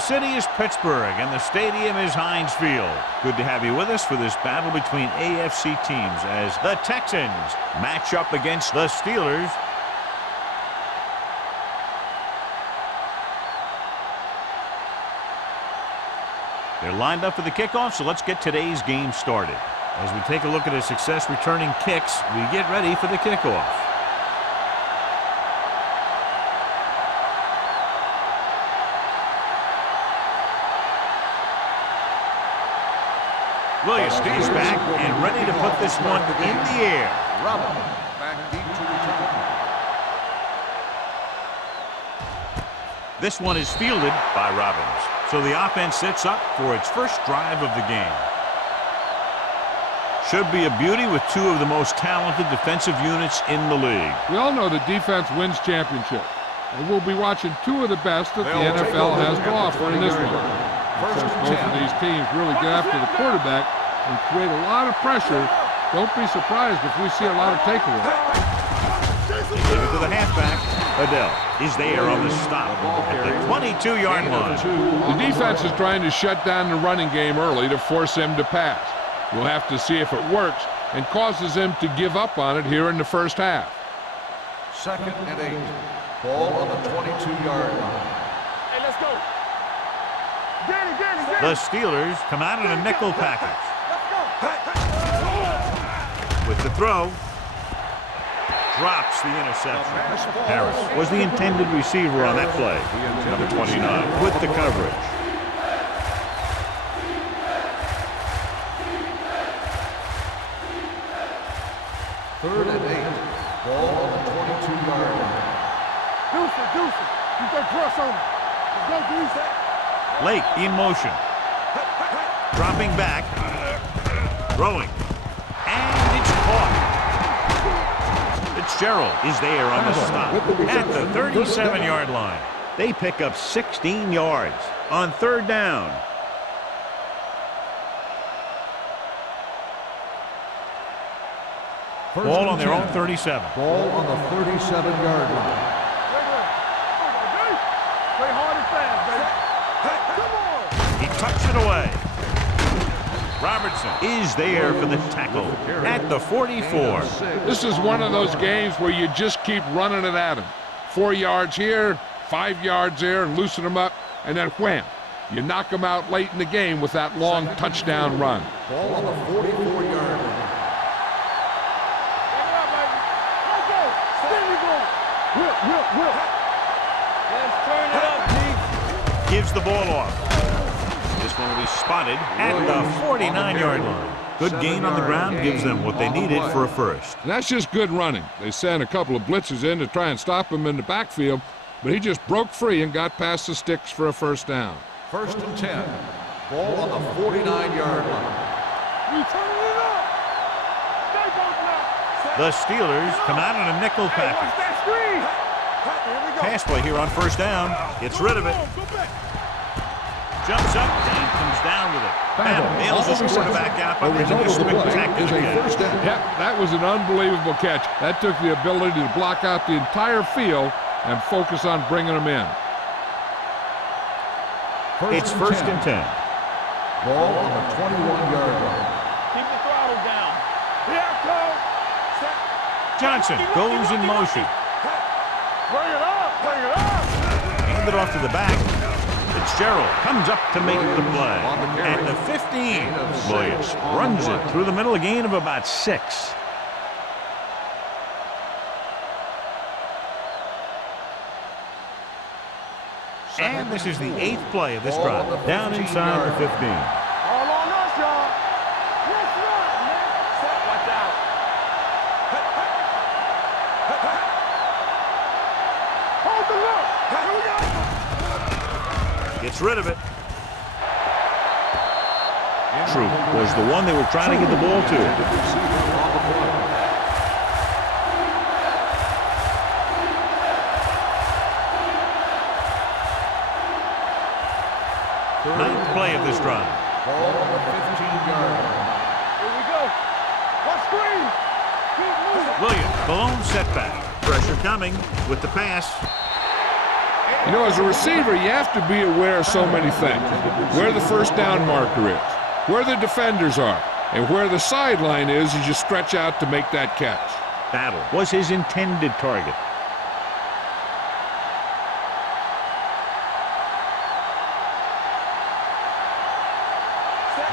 The city is Pittsburgh, and the stadium is Heinz Field. Good to have you with us for this battle between AFC teams as the Texans match up against the Steelers. They're lined up for the kickoff, so let's get today's game started. As we take a look at a success returning kicks, we get ready for the kickoff. Williams stays back and ready to put this one in the air. Robin back deep to return. This one is fielded by Robbins. So the offense sets up for its first drive of the game. Should be a beauty with two of the most talented defensive units in the league. We all know the defense wins championships. And we'll be watching two of the best that the NFL has to offer in this one. Since both of these teams really get after the quarterback and create a lot of pressure, don't be surprised if we see a lot of takeaways. Give it to the halfback. Adele is there on the stop at the 22-yard line. The defense is trying to shut down the running game early to force him to pass. We'll have to see if it works and causes him to give up on it here in the first half. 2nd and 8. Ball on the 22-yard line. Hey, let's go. The Steelers come out in a nickel package. With the throw. Drops the interception. Harris was the intended receiver on that play. Number 29 with the coverage. Third and 8. Ball on the 22-yard line. Deuce. You got cross on him. Go, Deuce. Lake in motion. Dropping back. Throwing. And it's caught. Fitzgerald is there on the stop at the 37-yard line. They pick up 16 yards on third down. Ball on their own 37. Ball on the 37-yard line. Play hard and fast, baby. Come on. He tucks it away. Robertson is there for the tackle at the 44. This is one of those games where you just keep running it at him. 4 yards here, 5 yards there, and loosen them up, and then wham. You knock them out late in the game with that long touchdown run. Ball on the 44-yard line. Whip. Let's turn it up, D. Gives the ball off. This one will be spotted at the 49-yard line. Good gain on the ground gives them what they needed for a first. And that's just good running. They sent a couple of blitzes in to try and stop him in the backfield, but he just broke free and got past the sticks for a first down. 1st and 10. Ball on the 49-yard line. We turning it up. Stay both now. The Steelers come out in a nickel Watch package. that screen. Here we go. Pass play here on first down. Gets rid of it. Go back. Jumps up and comes down with it. And bails his quarterback out by making a spectacular catch. Yep, that was an unbelievable catch. That took the ability to block out the entire field and focus on bringing them in. It's 1st and 10. Ball on the 21-yard line. Keep the throttle down. Here I come. Johnson goes in motion. Bring it up. Hand it off to the back. Fitzgerald comes up to make the play. At the 15, Williams runs it through the middle, a gain of about 6. And this is the 8th play of this drive, down inside the 15. All on us, y'all. Let's run, man. Watch out. Hold the look. Here we go. Gets rid of it. Troop was the one they were trying to get the ball to. Ninth play of this drive. Ball on the 15-yard line. Here we go. Watch screen. Keep moving. Williams, balloon setback. Pressure coming with the pass. You know, as a receiver, you have to be aware of so many things. Where the first down marker is, where the defenders are, and where the sideline is as you stretch out to make that catch. Battle was his intended target.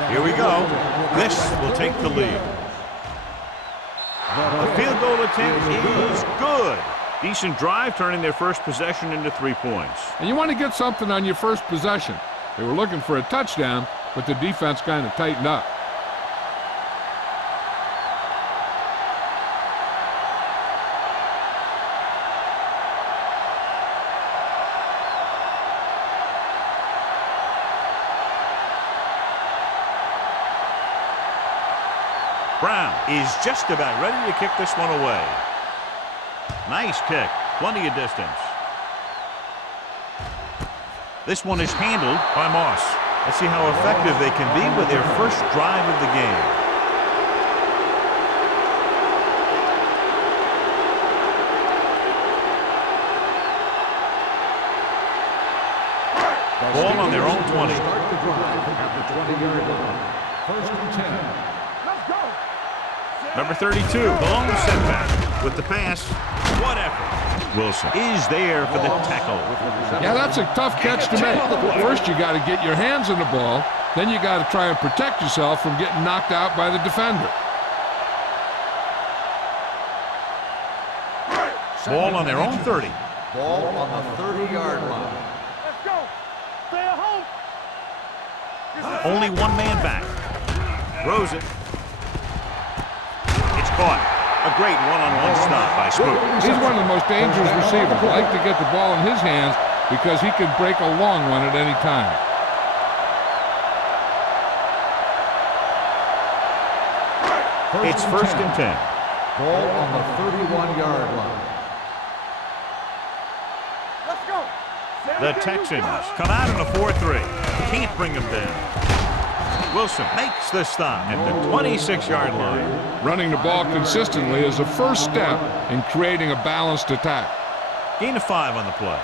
Here we go. This will take the lead. The field goal attempt is good. Decent drive, turning their first possession into 3 points. And you want to get something on your first possession. They were looking for a touchdown, but the defense kind of tightened up. Brown is just about ready to kick this one away. Nice kick. Plenty of distance. This one is handled by Moss. Let's see how effective they can be with their first drive of the game. Ball on their own 20. Start the drive at the 20-yard line. First and 10. Number 32, long setback with the pass. What effort. Wilson is there for the tackle. Yeah, that's a tough catch to make. First, you got to get your hands on the ball. Then you got to try and protect yourself from getting knocked out by the defender. Ball on their own 30. Ball on the 30-yard line. Let's go. Stay at home. Only one man back. Throws it. It's caught. A great one-on-one stop by Spook. He's one of the most dangerous receivers. I like to get the ball in his hands because he can break a long one at any time. It's first and 10. Ball on the 31-yard line. Let's go. The Texans come out in a 4-3. Can't bring them down. Wilson makes the stop at the 26-yard line. Running the ball consistently is the first step in creating a balanced attack. Gain of 5 on the play.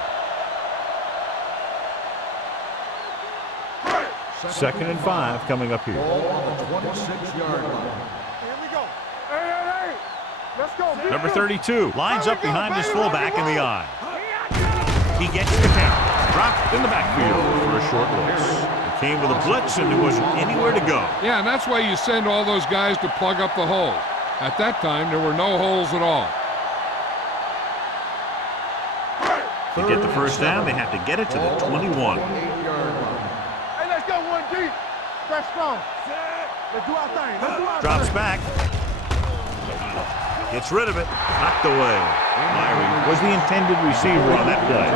Second and 5 coming up here. Ball on the 26-yard line. Here we go. Hey. Let's go. Number 32 lines up behind his fullback in the eye. He gets the count. Dropped in the backfield for a short loss. He came with a blitz and there wasn't anywhere to go. Yeah, and that's why you send all those guys to plug up the holes. At that time, there were no holes at all. To get the first down, they have to get it to the 21. Hey, let's go one deep. That's strong. Let's do our thing. Drops back. Gets rid of it. Knocked away. Myrie was the intended receiver on that play.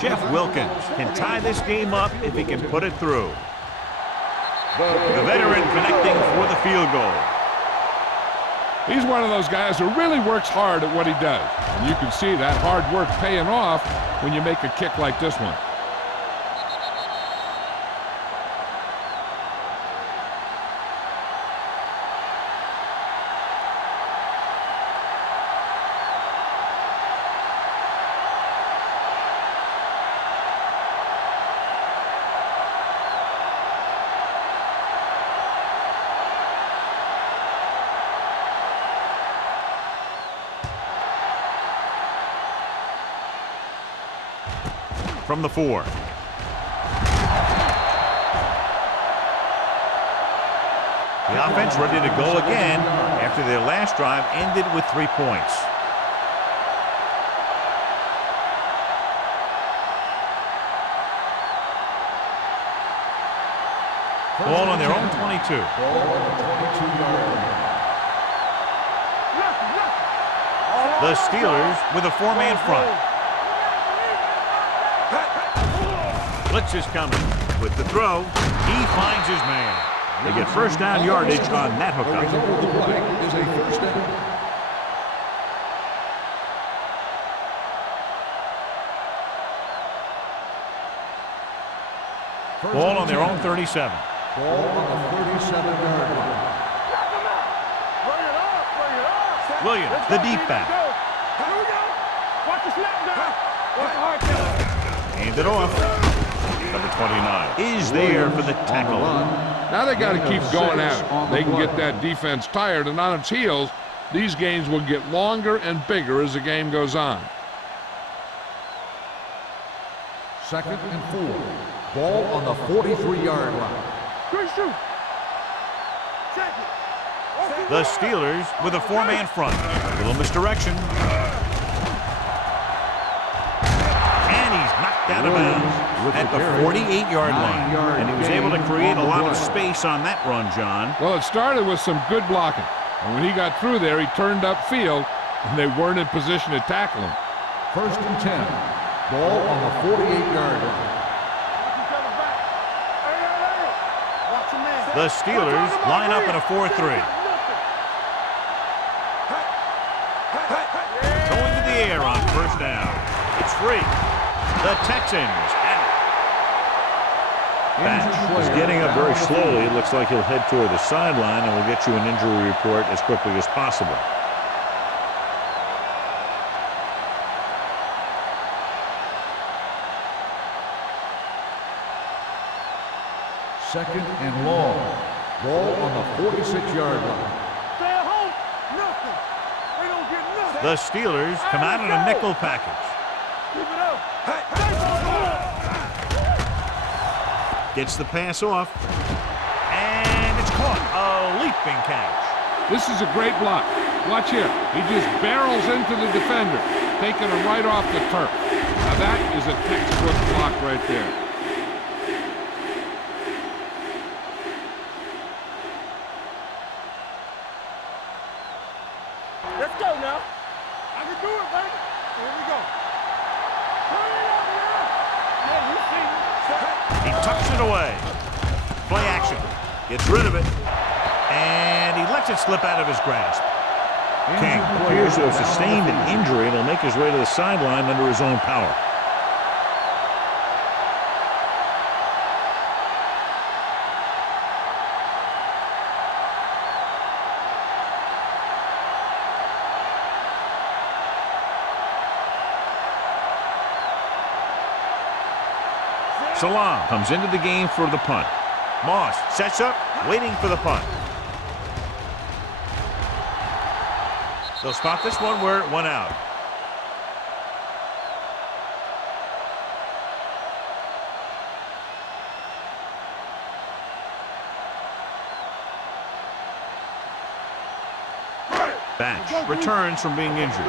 Jeff Wilkins can tie this game up if he can put it through. The veteran connecting for the field goal. He's one of those guys who really works hard at what he does. And you can see that hard work paying off when you make a kick like this one. From the 4. The offense ready to go again after their last drive ended with 3 points. Ball on their own 22. Ball on the 22-yard line. The Steelers with a 4-man front. Blitz is coming. With the throw, he finds his man. They get first down yardage on that hookup. The result of the play is a first down. Ball on their own 37. Ball on the 37-yard line. Williams, the deep back. Watch the snap down. Watch the hard down. Hand it off. Number 29 is there for the tackle. Now they got to keep going at it. They can get that defense tired and on its heels. These games will get longer and bigger as the game goes on. 2nd and 4. Ball on the 43-yard line. Good shoot. Check it. The Steelers with a 4-man front. A little misdirection. And he's knocked out of bounds at the 48-yard line. And he was able to create a lot of space on that run, John. Well, it started with some good blocking. And when he got through there, he turned upfield, and they weren't in position to tackle him. 1st and 10. Ball on the 48-yard line. The Steelers line up in a 4-3. Going to the air on 1st down. It's free. The Texans have it. Batch is getting up very slowly. It looks like he'll head toward the sideline, and we'll get you an injury report as quickly as possible. Second and long. Ball on the 46-yard line. Stay at home. Nothing. They don't get nothing. The Steelers come out in a nickel package. Keep it up. Gets the pass off. And it's caught. A leaping catch. This is a great block. Watch here. He just barrels into the defender, taking him right off the turf. Now that is a textbook block right there. Let's go now. I can do it, baby. Here we go. Turn it up, man. Yeah, you see. He tucks it away. Play action. Gets rid of it. And he lets it slip out of his grasp. King appears to have sustained an injury and will make his way to the sideline under his own power. Salam comes into the game for the punt. Moss sets up, waiting for the punt. They'll spot this one where it went out. Batch returns from being injured.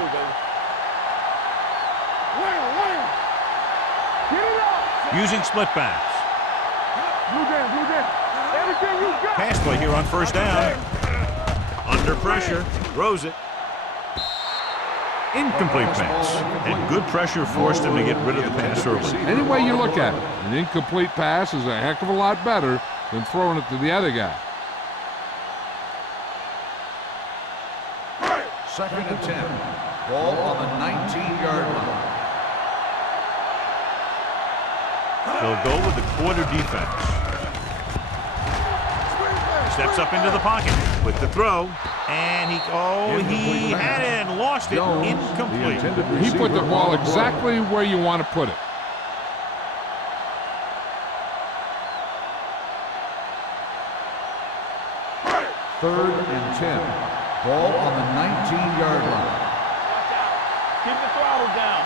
Using split backs. Blue down. Everything you got. Pass play here on 1st down. Under pressure, throws it. Incomplete pass. And good pressure forced him to get rid of the pass early. Any way you look at it, an incomplete pass is a heck of a lot better than throwing it to the other guy. 2nd and 10. Ball on the 19-yard line. They'll go with the quarter defense. Steps up into the pocket with the throw. And he had it and lost it. Incomplete. He put the ball exactly where you want to put it. Third and 10. Ball on the 19-yard line. Keep the throttle down.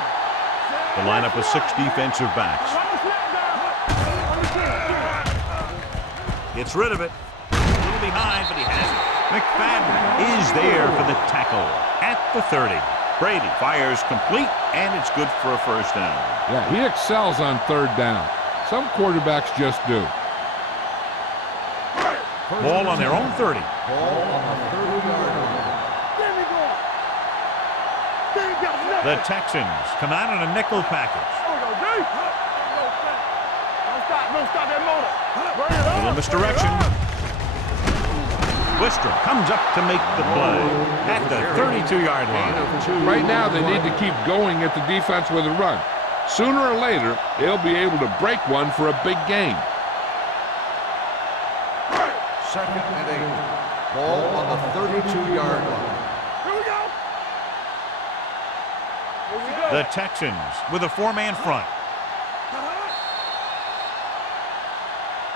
The lineup of 6 defensive backs. Gets rid of it. A little behind, but he has it. McFadden is there for the tackle at the 30. Brady fires complete, and it's good for a 1st down. Yeah, he excels on 3rd down. Some quarterbacks just do. Ball on their own 30. Ball on the 30-yard line. There we go. There you go. The Texans come out in a nickel package. Don't stop that motor. Bring it A little up. misdirection. Wistrom comes up to make the play at the 32-yard line. Right now, they need to keep going at the defense with a run. Sooner or later, they'll be able to break one for a big game. 2nd and 8. Ball on the 32-yard line. Here we go. The Texans with a 4-man front.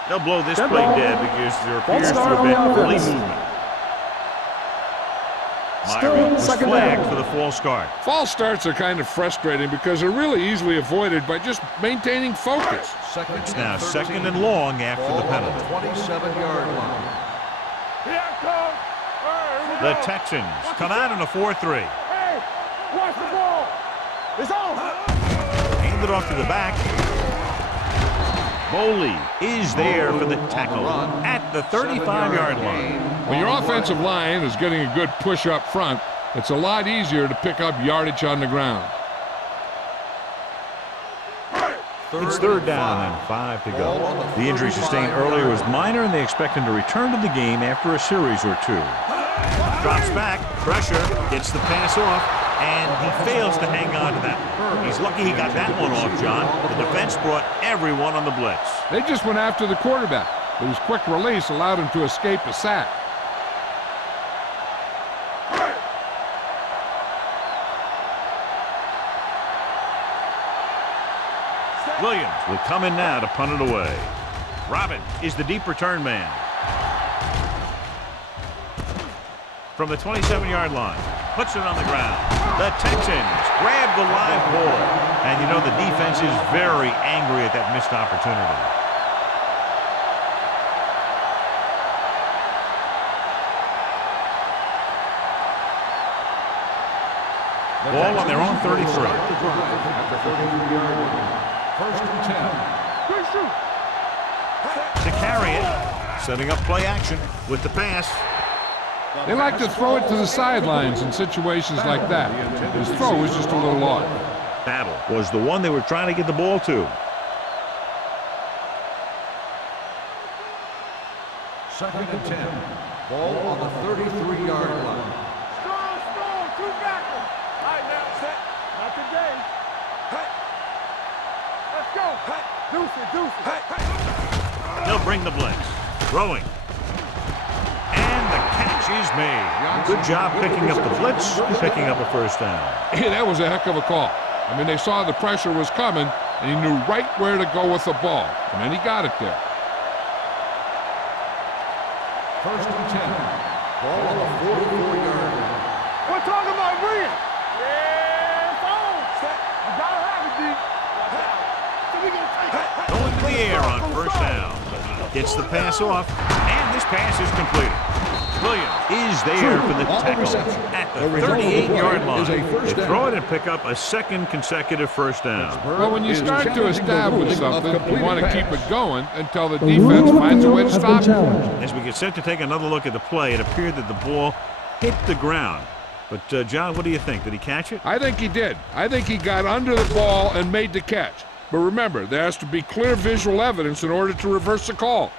They'll blow this play dead because there appears to have been early movement. Myrie was flagged for the false start. False starts are kind of frustrating because they're really easily avoided by just maintaining focus. It's now 2nd and long after the penalty. 27-yard line. Here it comes. All right, here we The go. Texans come out in a 4-3. Hey, watch the ball. It's on. Hand it off to the back. Boley is there for the tackle at the 35-yard line. When your offensive line is getting a good push up front, it's a lot easier to pick up yardage on the ground. It's 3rd down and 5 to go. The injury sustained earlier was minor, and they expect him to return to the game after a series or 2. Drops back, pressure, gets the pass off, and he fails to hang on to that. He's lucky he got that one off, John. The defense brought everyone on the blitz. They just went after the quarterback, but his quick release allowed him to escape a sack. Williams will come in now to punt it away. Robin is the deep return man. From the 27-yard line, puts it on the ground. The Texans grab the live ball. And you know the defense is very angry at that missed opportunity. Ball on their own 33. After 33-yard line. 1st and 10. Good shoot. To carry it, setting up play action with the pass. They like to throw it to the sidelines in situations like that. His throw was just a little off. Battle was the one they were trying to get the ball to. 2nd and 10. Ball on the 33-yard line. Strong, 2 backers. All right, now, set. Not today. Hey. Let's go. Hey. Deuce it, deuce it. Hey. They'll bring the blitz. Throwing. And the catch is made. Good job picking up the blitz, picking up a 1st down. Hey, that was a heck of a call. I mean, they saw the pressure was coming, and he knew right where to go with the ball. And then he got it there. 1st and 10. Ball on the 44-yard line. We're talking about Reed. Yeah, it's on. Set. You gotta have it, D. So we gonna take it. Going to the air on 1st down. Gets the pass off, and this pass is completed. Williams is there for the tackle at the 38-yard line. They throw it and pick up a 2nd consecutive 1st down. Well, when you start to establish something, you want to keep it going until the defense finds a way to stop it. As we get set to take another look at the play, it appeared that the ball hit the ground. But, John, what do you think? Did he catch it? I think he did. I think he got under the ball and made the catch. But remember, there has to be clear visual evidence in order to reverse the call.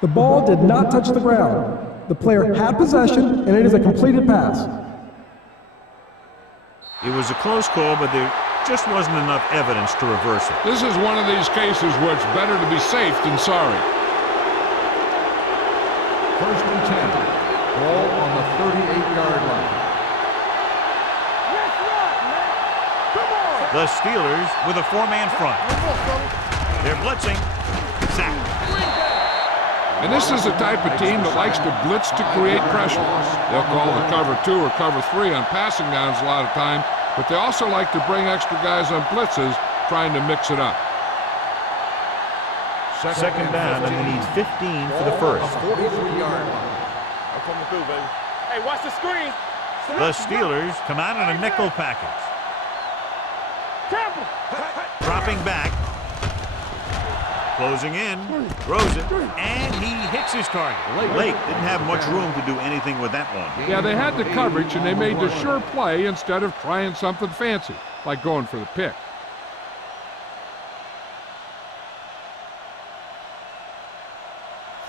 The ball did not touch the ground. The player had possession, and it is a completed pass. It was a close call, but there just wasn't enough evidence to reverse it. This is one of these cases where it's better to be safe than sorry. 1st and 10. Ball on the 38-yard line. Let's rock, man. Come on. The Steelers with a 4-man front. They're blitzing. Sack. And this is the type of team that likes to blitz to create pressure. They'll call the cover 2 or cover 3 on passing downs a lot of time, but they also like to bring extra guys on blitzes, trying to mix it up. 2nd down, and they need 15 for the 1st. 43-yard line. I'm coming through, baby. Hey, watch the screen. The Steelers come out in a nickel package. Careful. Dropping back. Closing in, throws it, and he hits his target. Lake didn't have much room to do anything with that one. Yeah, they had the coverage, and they made the sure play instead of trying something fancy, like going for the pick.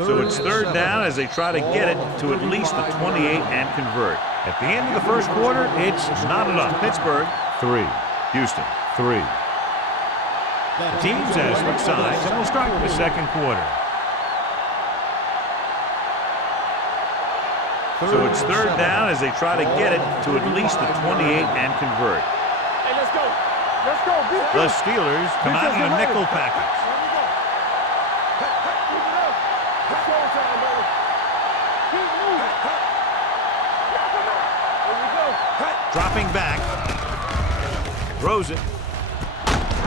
So it's third down as they try to get it to at least the 28 and convert. At the end of the first quarter, it's not enough. Pittsburgh, 3. Houston, 3. The teams have switched sides, and we'll start the second quarter. So it's third down as they try to get it to at least the 28 and convert. Hey, let's go. Let's go. The Steelers come out in a nickel package. Here we go. Hey, keep it up. It's go time, baby. Keep moving. Here we go. Dropping back. Throws it.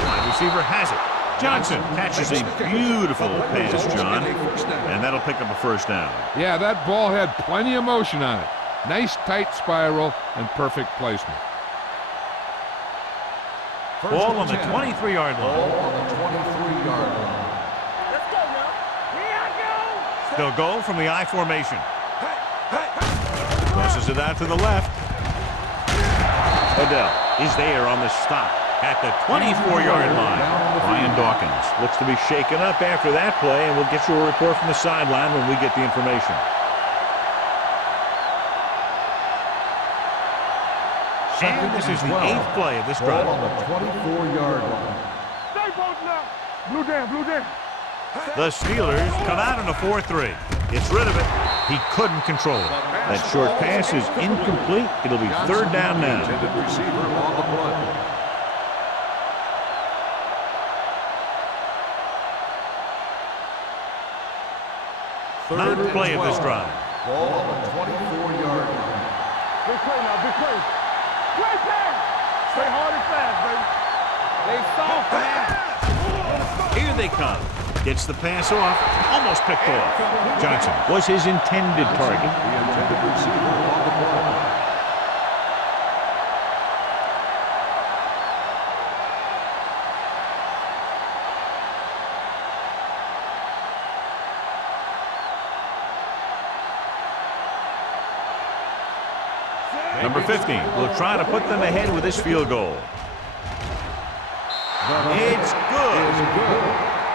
Wide receiver has it. Johnson catches a beautiful pass, John, and that'll pick up a first down. Yeah, that ball had plenty of motion on it. Nice tight spiral and perfect placement. Ball on the 23-yard line. Ball on the 23-yard line. Let's go now. Here I go. They'll go from the I formation. Tosses it out to the left. Odell is there on the stop at the 24-yard line. Ryan Dawkins looks to be shaken up after that play, and we'll get you a report from the sideline when we get the information. And this is the 8th play of this drive. Ball on the 24-yard line. Stay both now. Blue down, blue down. The Steelers come out in a 4-3. Gets rid of it. He couldn't control it. That short pass is incomplete. It'll be third down now. Intended receiver on the play. Ninth play of this drive. Ball on the 24-yard line. Big play now, big play. Play pass. Stay hard and fast, baby. They soft, man. Here they come. Gets the pass off. Almost picked off. Johnson was his intended target. The intended receiver on the play. Number 15 will try to put them ahead with this field goal. It's good.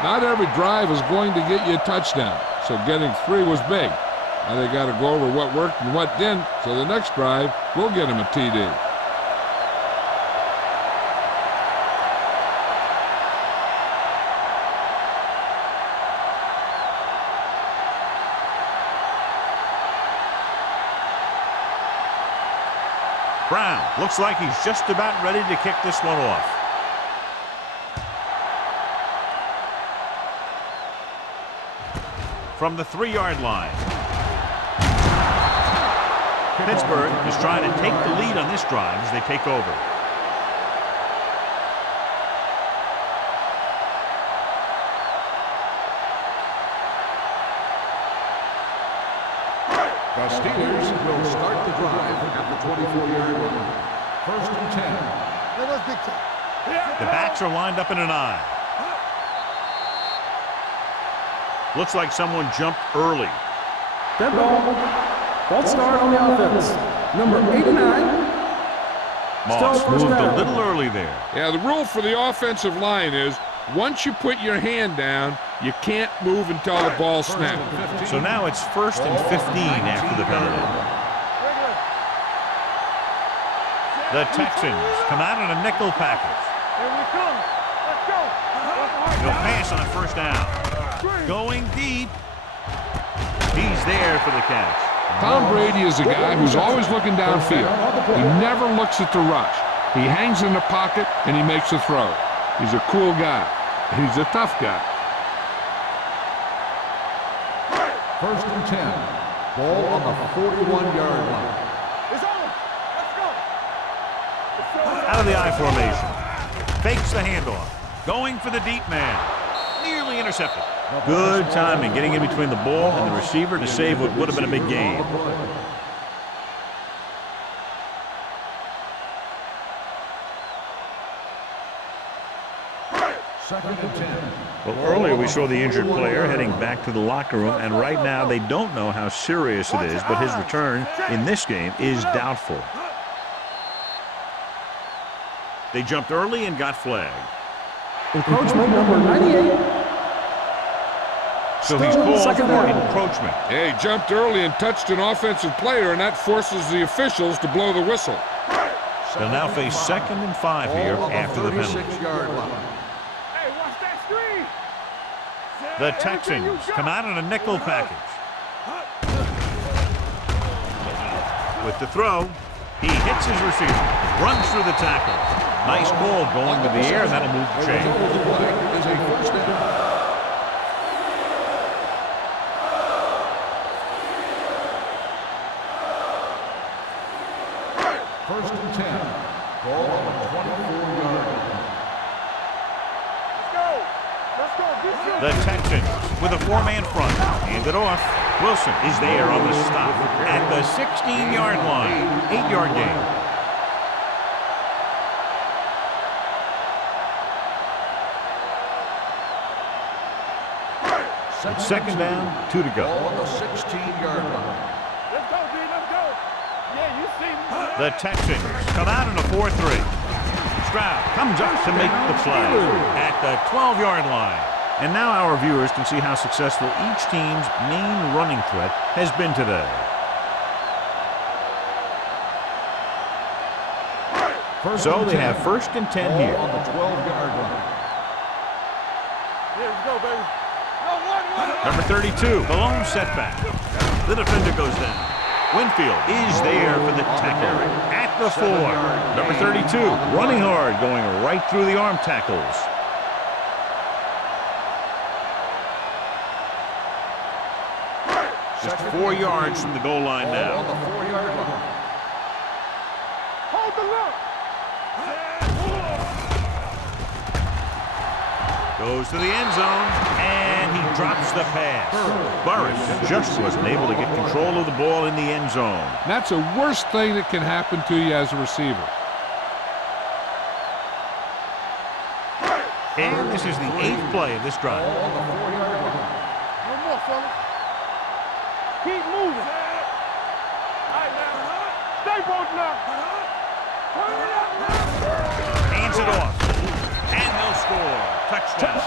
Not every drive is going to get you a touchdown, so getting 3 was big. Now they got to go over what worked and what didn't, so the next drive will get them a TD. Brown looks like he's just about ready to kick this one off. From the 3-yard line. Pittsburgh is trying to take the lead on this drive as they take over. The Steelers will start the drive at the 24-yard line. First and 10. Let us dictate. The backs are lined up in an I. Looks like someone jumped early. Dead ball. False start on the offense. Number 89. Moss Still first moved a down. little early there. Yeah, the rule for the offensive line is once you put your hand down, you can't move until the ball snaps. So now it's 1st and 15 after the penalty. The Texans come out in a nickel package. Here we come. Let's go. They'll pass on first down. Going deep. He's there for the catch. Tom Brady is a guy who's always looking downfield. He never looks at the rush. He hangs in the pocket and he makes a throw. He's a cool guy. He's a tough guy. First and 10. Ball on the 41-yard line. It's on. Let's go. Out of the I formation. Fakes the handoff. Going for the deep man. Nearly intercepted. Good timing getting in between the ball and the receiver to save what would have been a big gain. Second and 10. Well, earlier we saw the injured player heading back to the locker room, and right now they don't know how serious it is, but his return in this game is doubtful. They jumped early and got flagged. Encroachment number 98. So he's called second for down. encroachment. Yeah, he jumped early and touched an offensive player, and that forces the officials to blow the whistle. They'll now face 2nd and 5 here after the penalty. 36-yard line. Hey, watch that screen. The Texans come out in a nickel package. With the throw, he hits his receiver, runs through the tackle. Nice ball going to the air, and that'll move the chain. The play is a first down. First and 10. Ball on the 24-yard line. Let's go. Be The Texans with a 4-man front. Hand it off. Wilson is there on the stop at the 16-yard line. 8-yard gain. It's 2nd down, 2 to go. Ball on the 16-yard line. Let's go, D. Let's go. Yeah, you see me. The Texans come out in a 4-3. Stroud comes up to make the play at the 12-yard line. And now our viewers can see how successful each team's main running threat has been today. So they have 1st and 10 here. On the 12-yard line. Yeah, let's go, baby. No, one. Number 32, the lone setback. The defender goes down. Winfield is there for the tackle at the 4. Number 32, running hard, going right through the arm tackles. Just 4 yards from the goal line On now. the 4-yard line. Hold the look. Goes to the end zone, and he drops the pass. Burris just wasn't able to get control of the ball in the end zone. That's the worst thing that can happen to you as a receiver. And this is the 8th play of this drive. On the 4-yard line. No more, fella. Keep moving. All right, now. Stay both now. Turn it up now. Hands it off. And they'll score. Touchdown.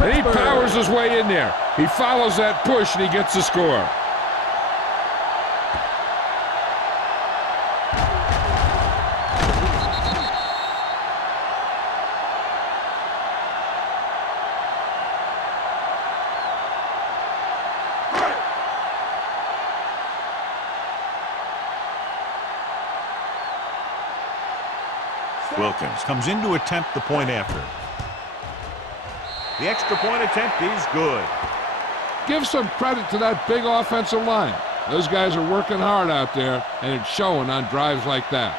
And he powers his way in there. He follows that push, and he gets the score. Wilkins comes in to attempt the point after. The extra point attempt is good. Give some credit to that big offensive line. Those guys are working hard out there, and it's showing on drives like that.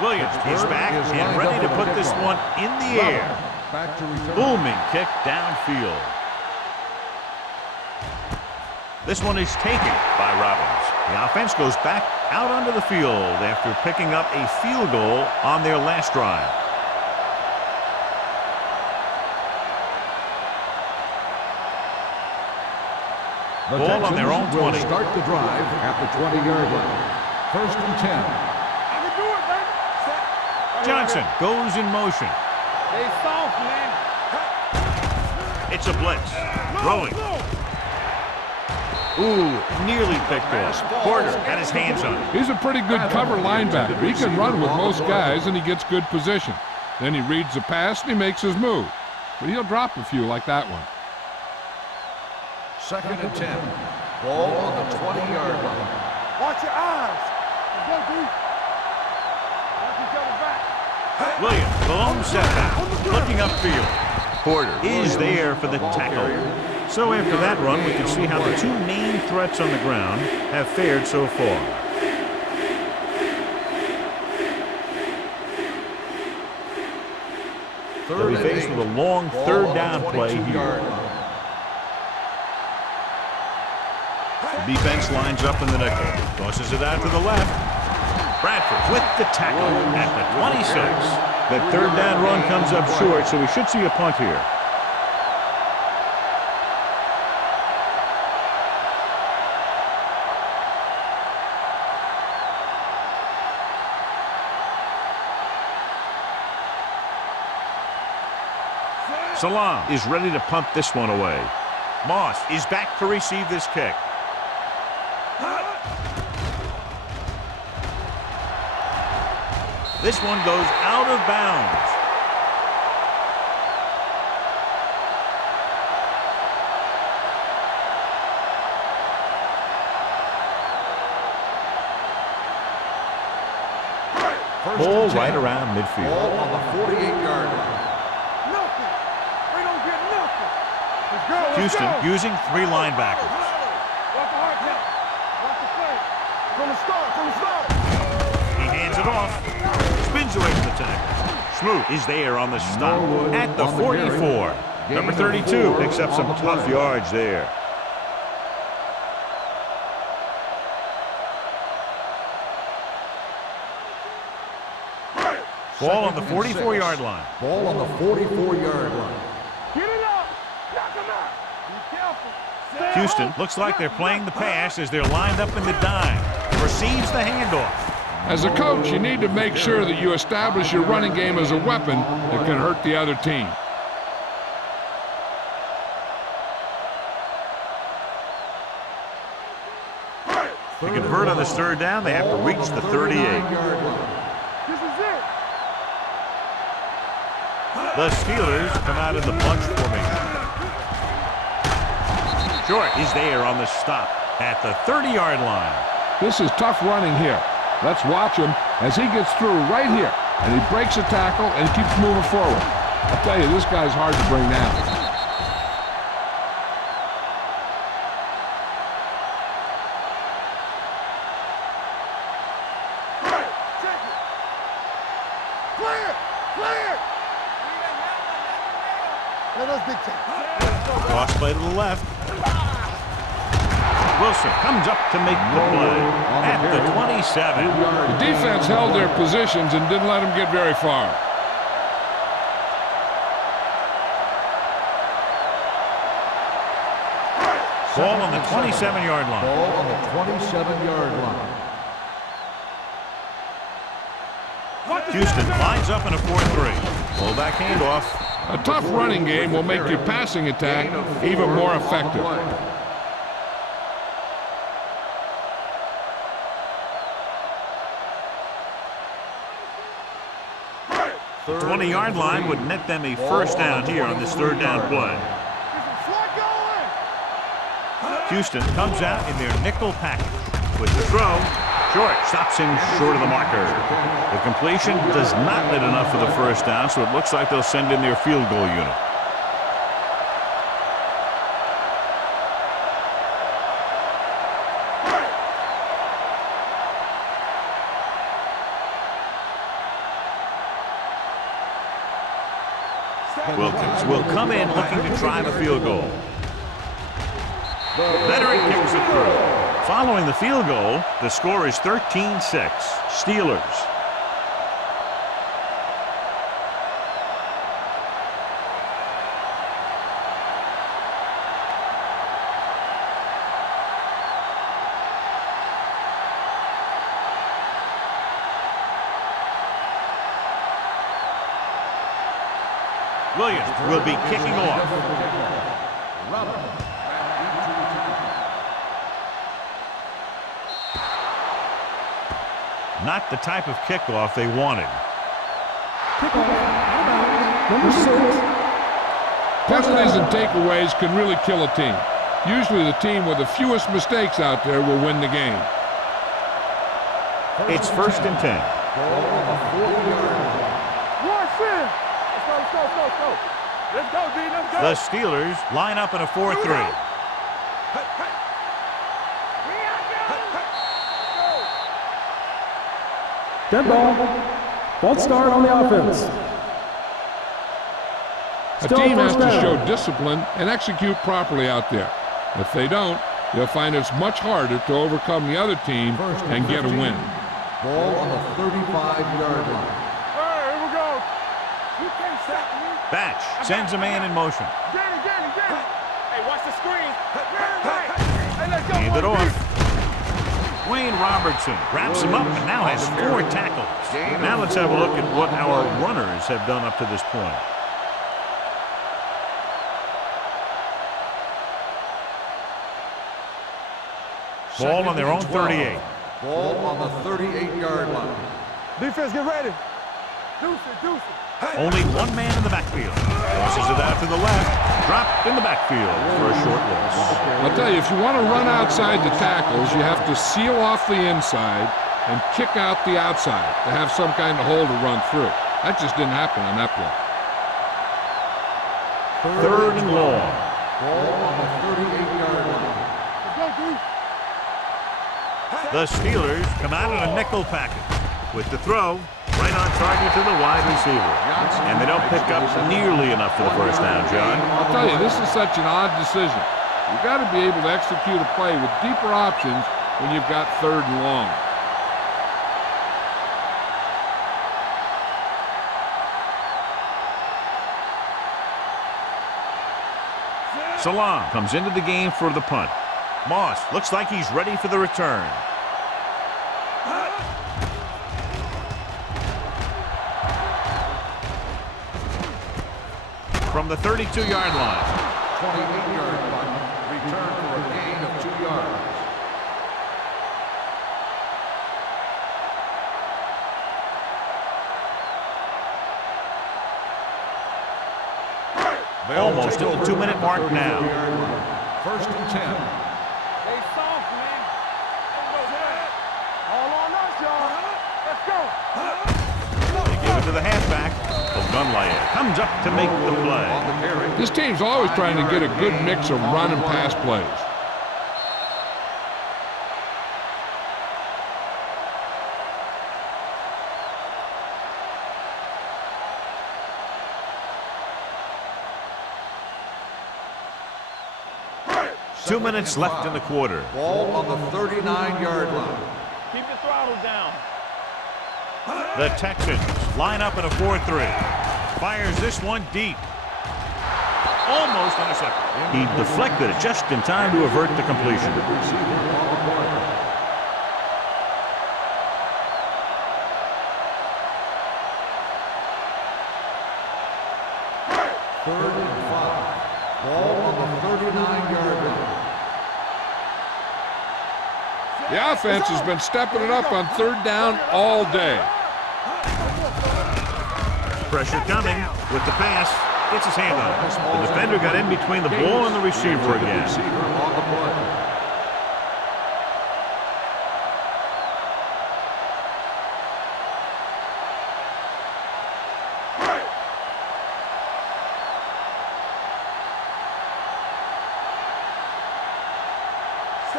Williams is back and ready to put this one in the air. Back to return. Booming kick downfield. This one is taken by Robbins. The offense goes back out onto the field after picking up a field goal on their last drive. The Ball on their own Texans will 20. start the drive at the 20-yard line. First and 10. I can do it, baby. Johnson goes in motion. They soft, man. It's a blitz. Throwing. Ooh, nearly picked off. Porter had his hands on it. He's a pretty good cover linebacker. He can run with most guys, and he gets good position. Then he reads the pass, and he makes his move. But he'll drop a few like that one. Second and 10. Ball on the 20-yard line. Watch your eyes. Go, D. Watch each other back. Williams, the lone setback, looking upfield. Porter is there for the tackle. So after that run, we can see how the two main threats on the ground have fared so far. They'll be faced with a long third down play here. The defense lines up in the nickel. Tosses it out to the left. Bradford with the tackle at the 26. That third down run comes up short, so we should see a punt here. Salam is ready to punt this one away. Moss is back to receive this kick. This one goes out of bounds. Ball right around midfield. Ball on the 48-yard line. Nothing. We don't get nothing. Let's go. Let's Houston go. using 3 linebackers. Watch the hard count. Watch the play. From the start. From the start. He hands it off. Spins away from the tackle. Smoot is there on the stop at the 44. Number 32 picks up some tough yards there. Ball on the 44-yard line. Ball on the 44-yard line. Get it up. Knock him out. Be careful. Stay Houston home. looks like they're playing the pass as they're lined up in the dime. Receives the handoff. As a coach, you need to make sure that you establish your running game as a weapon that can hurt the other team. To convert on this third down, they have to reach the 38. This is it. The Steelers come out in the bunch formation. Short is there on the stop at the 30-yard line. This is tough running here. Let's watch him as he gets through right here. And he breaks a tackle and keeps moving forward. I'll tell you, this guy's hard to bring down. Check it. Clear. Clear. Let us dictate. Cross play to the left. Wilson comes up to make the play at the 27. The defense held their positions and didn't let them get very far. Ball on the 27-yard line. Ball on the 27-yard line. Houston lines up in a 4-3. Fullback handoff. A tough running game will make your passing attack even more effective. 20-yard line would net them a first down here on this third down play. Houston comes out in their nickel package with the throw. Short stops him short of the marker. The completion does not net enough for the first down, so it looks like they'll send in their field goal unit. Wilkins will come in looking to try the field goal. Veteran kicks it through. Following the field goal, the score is 13-6. Steelers. Williams will be kicking off. Not the type of kickoff they wanted. Number 6. Penalties and takeaways can really kill a team. Usually the team with the fewest mistakes out there will win the game. It's 1st and 10. Let's go, D. Let's go. The Steelers line up in a 4-3. Dead ball. False start on the offense. A Still team has first to down. show discipline and execute properly out there. If they don't, they'll find it's much harder to overcome the other team and get a win. Ball on the 35-yard line. Here we go. You can't stop me. Batch sends a man in motion. Danny. Hey, watch the screen. Hey, let's go. Hand it boys. off. Wayne Robertson wraps him up and now has 4 tackles. Now let's have a look at what our runners have done up to this point. Ball on their own 38. Ball on the 38-yard line. Defense, get ready. Deuce it. Only one man in the backfield. Tosses it out to the left. Dropped in the backfield for a short loss. I'll tell you, if you want to run outside the tackles, you have to seal off the inside and kick out the outside to have some kind of hole to run through. That just didn't happen on that play. Third and long. Ball on the 38-yard line. The Steelers come out in a nickel package with the throw right on target to the wide receiver. And they don't pick up nearly enough for the first down, John. I'll tell you, this is such an odd decision. You've got to be able to execute a play with deeper options when you've got third and long. Salam comes into the game for the punt. Moss looks like he's ready for the return. From the 32-yard line. 28-yard punt. Return for a gain of 2 yards. Almost at the 2-minute mark now. First and 10. Stay soft, man. All on us, y'all. Let's go. They give it to the halfback. Ogunlaye comes up to make the play. This team's always trying to get a good mix of run and pass plays. Two minutes left in the quarter. Ball on the 39-yard line. Keep the throttle down. The Texans line up in a 4-3. Fires this one deep. Almost intercepted. He deflected it just in time to avert the completion. Third and 5. Ball on the 39-yard line. The offense has been stepping it up on third down all day. Pressure coming with the pass. Gets his hand on it. The defender got in between the ball and the receiver again. On the play.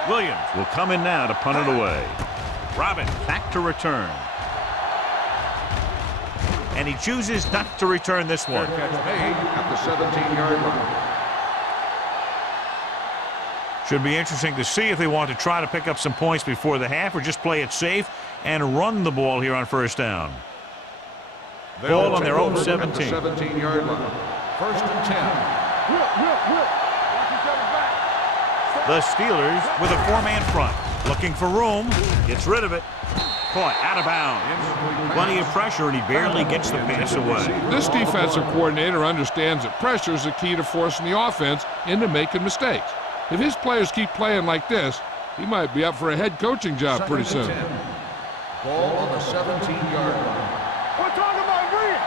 Williams will come in now to punt it away. Robin back to return. And he chooses not to return this one. Fair catch made at the 17-yard line. Should be interesting to see if they want to try to pick up some points before the half or just play it safe and run the ball here on first down. Ball on their own 17. At the 17-yard line. First and 10. Whip. Watch each other back. The Steelers with a 4-man front. Looking for room. Gets rid of it. Caught out of bounds. Plenty of pressure, and he barely gets the pass away. This defensive coordinator understands that pressure is the key to forcing the offense into making mistakes. If his players keep playing like this, he might be up for a head coaching job pretty soon. Ball on the 17-yard line. We're talking about green.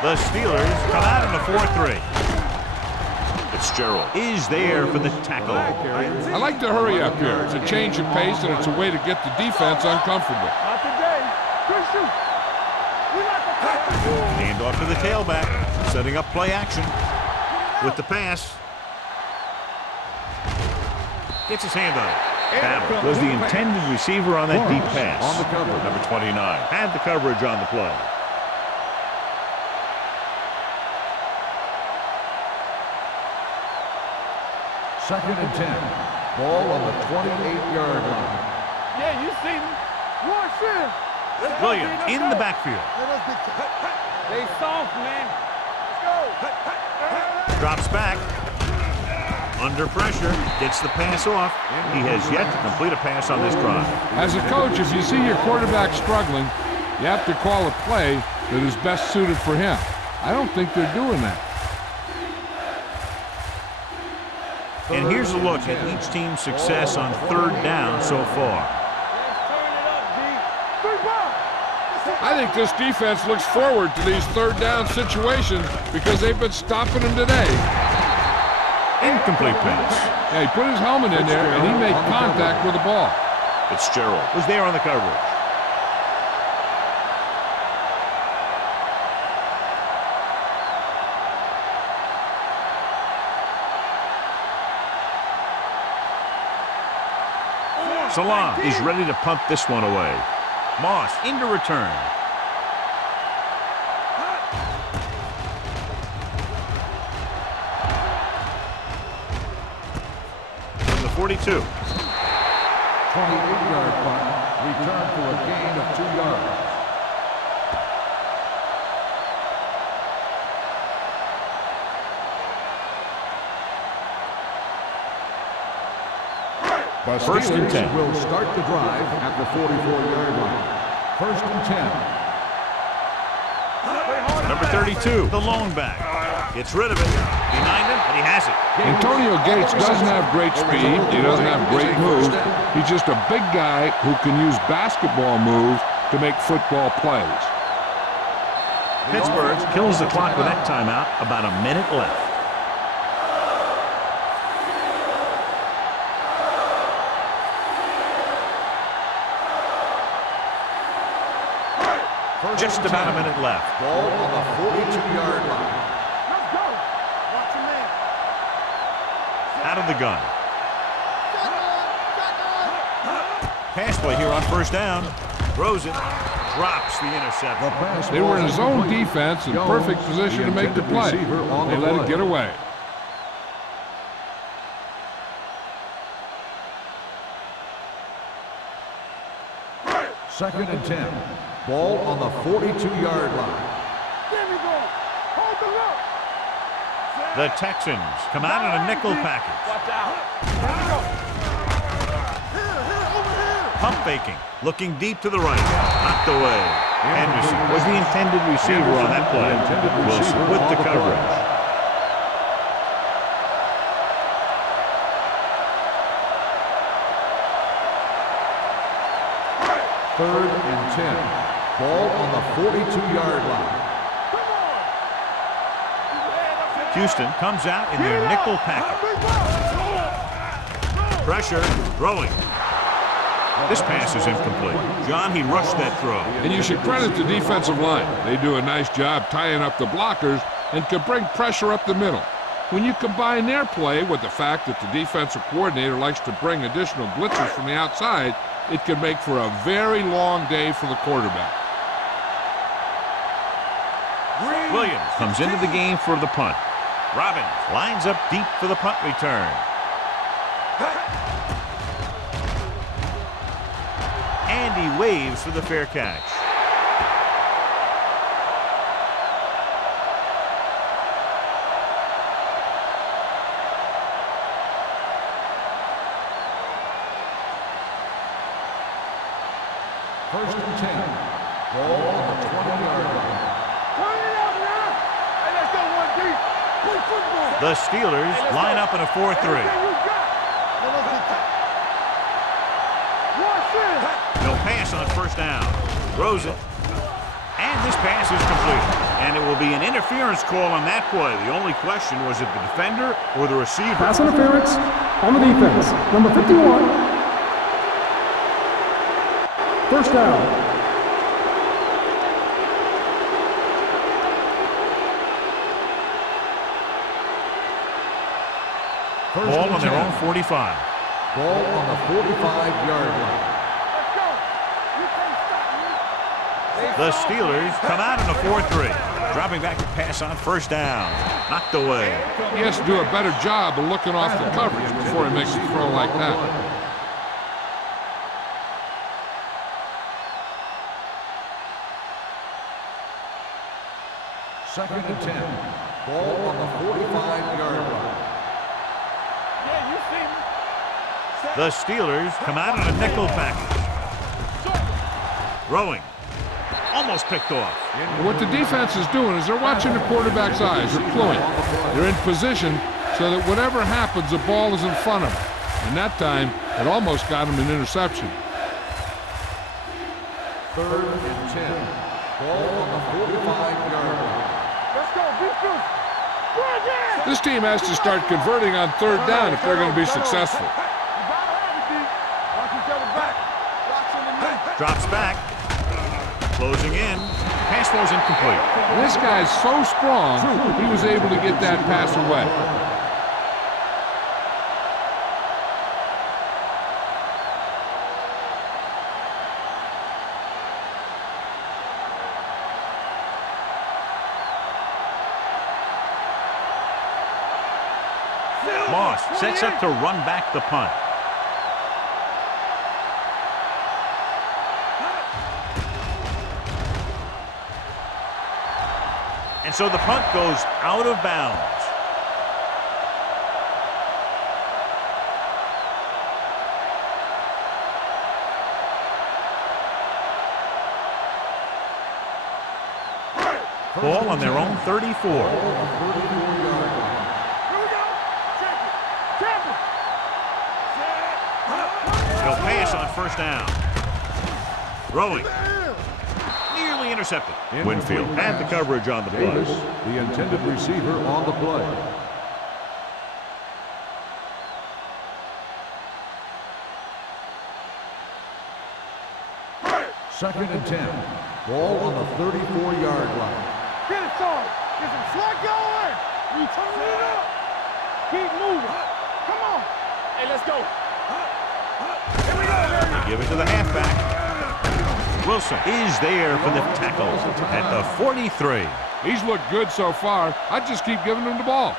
The Steelers come out in a 4-3. Fitzgerald is there for the tackle. I like to hurry up here. It's a change of pace, and it's a way to get the defense uncomfortable. Not today. Good shoot. We like to pass the ball. Hand off to the tailback, setting up play action with the pass. Gets his hand on it. Babbitt was the intended receiver on that deep pass. On the cover. Number 29 had the coverage on the play. Second and 10. Ball on the 28-yard line. Yeah, you see me. Watch him. Williams in the backfield. They soft, man. Let's go. Drops back. Under pressure. Gets the pass off. He has yet to complete a pass on this drive. As a coach, if you see your quarterback struggling, you have to call a play that is best suited for him. I don't think they're doing that. And here's a look at each team's success on third down so far. I think this defense looks forward to these third down situations because they've been stopping them today. Incomplete pass. Yeah, he put his helmet in there and he made contact with the ball. Fitzgerald was there on the coverage. Salam is ready to punt this one away. Moss into return. From the 42. 28-yard punt, return for a gain of 2 yards. The First and 10. will start the drive at the 44-yard line. First and 10. Number 32, the lone back. Gets rid of it. Behind him, but he has it. Antonio Gates doesn't have great speed. He doesn't have great moves. He's just a big guy who can use basketball moves to make football plays. Pittsburgh kills the clock with that timeout. About a minute left. Just about a minute left. Ball on the 42-yard line. Let's go. Watch your man. Out of the gun. Pass play here on first down. Throws it. Drops the interception. They were in his own defense in perfect position to make the play. They let it get away. Second and 10. Ball on the 42-yard line. There we go. Hold the look. The Texans come out in a nickel package. Watch out. Here we go. Here, over here. Pump faking. Looking deep to the right. Knocked away. Henderson was the intended receiver on that play. Will split the coverage. Third and 10. Ball on the 42-yard line. Houston comes out in their nickel package. Pressure. Throwing. This pass is incomplete. John, he rushed that throw. And you should credit the defensive line. They do a nice job tying up the blockers and can bring pressure up the middle. When you combine their play with the fact that the defensive coordinator likes to bring additional blitzers from the outside, it can make for a very long day for the quarterback. Williams comes into the game for the punt. Robbins lines up deep for the punt return. And he waves for the fair catch. First and 10. Ball on the 20-yard line. Turn it out now. Hey, let's go one deep. Play football. The Steelers line up in a 4-3. Everything you got. Watch this. No pass on first down. Throws it. And this pass is complete. And it will be an interference call on that play. The only question was it the defender or the receiver. Pass interference on the defense. Number 51. First down. Ball on their own 45. Ball on the 45-yard line. Let's go. You can't stop me. The Steelers come out in a 4-3. Dropping back to pass on first down. Knocked away. He has to do a better job of looking off the coverage before he makes a throw like that. Second and 10. Ball on the 45-yard line. Yeah, you see me. The Steelers come out in a nickel package. Throwing. Almost picked off. And what the defense is doing is they're watching the quarterback's eyes. They're cluing. They're in position so that whatever happens, the ball is in front of him. And that time, it almost got him an interception. 3rd and 10. Ball on the 45-yard line. Let's go, defense. Bring it! This team has to start converting on 3rd down if they're going to be successful. You gotta have it, D. Watch each other back. Watch in the middle. Drops back. Closing in. Pass was incomplete. And this guy is so strong, he was able to get that pass away. Moss sets up to run back the punt. And so the punt goes out of bounds. Ball on their own 34. He'll pass on 1st down. Throwing. Nearly intercepted. Winfield had the coverage on the play. Davis, the intended receiver on the play. Second and 10. Ball on the 34-yard line. Get it, son. Get some slack going. You turn it up. Keep moving. Come on. Hey, let's go. Here we go, baby. Give it to the halfback. Wilson is there for the tackle at the 43. He's looked good so far. I'd just keep giving him the ball.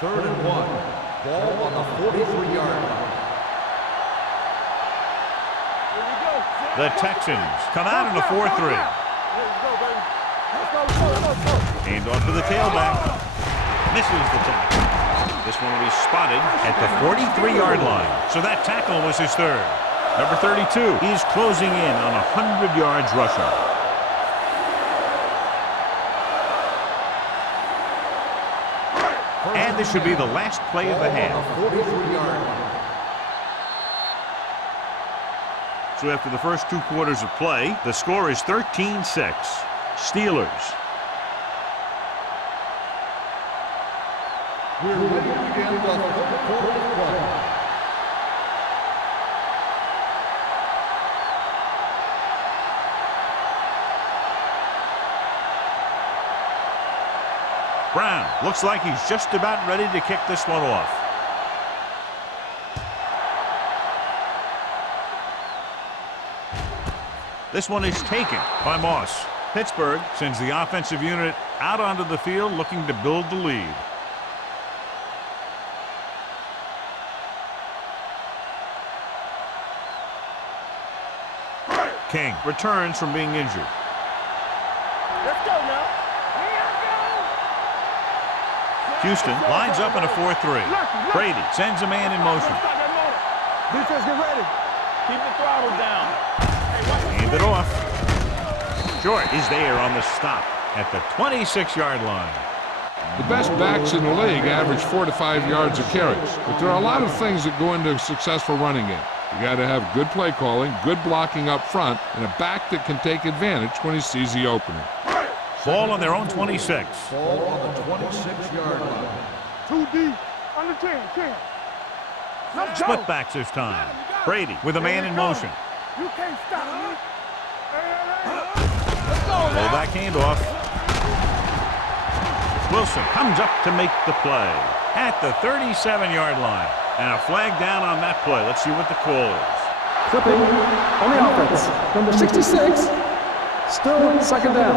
Third and 1. Ball on the 43-yard line. Here we go. The Texans come out in a 4-3. Let's go, baby. Let's go. Hand off to the tailback. Misses the tackle. This one will be spotted at the 43-yard line. So that tackle was his 3rd. Number 32, he's closing in on 100 yards rushing. And this should be the last play of the half. 43-yard line. So after the first 2 quarters of play, the score is 13-6. Steelers. We're ready to begin the 3rd quarter of play. Brown looks like he's just about ready to kick this one off. This one is taken by Moss. Pittsburgh sends the offensive unit out onto the field looking to build the lead. King returns from being injured. Let's go now. Houston lines up in a 4-3. Brady sends a man in motion. Defense, get ready. Keep the throttle down. Hand it off. Short is there on the stop at the 26-yard line. The best backs in the league average 4 to 5 yards of carries. But there are a lot of things that go into a successful running game. You got to have good play calling, good blocking up front, and a back that can take advantage when he sees the opening. Ball on their own 26. Ball on the 26-yard line. 2 deep. Under 10. Let's go. Split backs this time. Brady with a man in motion. You can't stop me. Let's go, Pull man. back handoff. Wilson comes up to make the play at the 37-yard line. And a flag down on that play. Let's see what the call is. Flipping on the offense. Number 66, still 2nd down.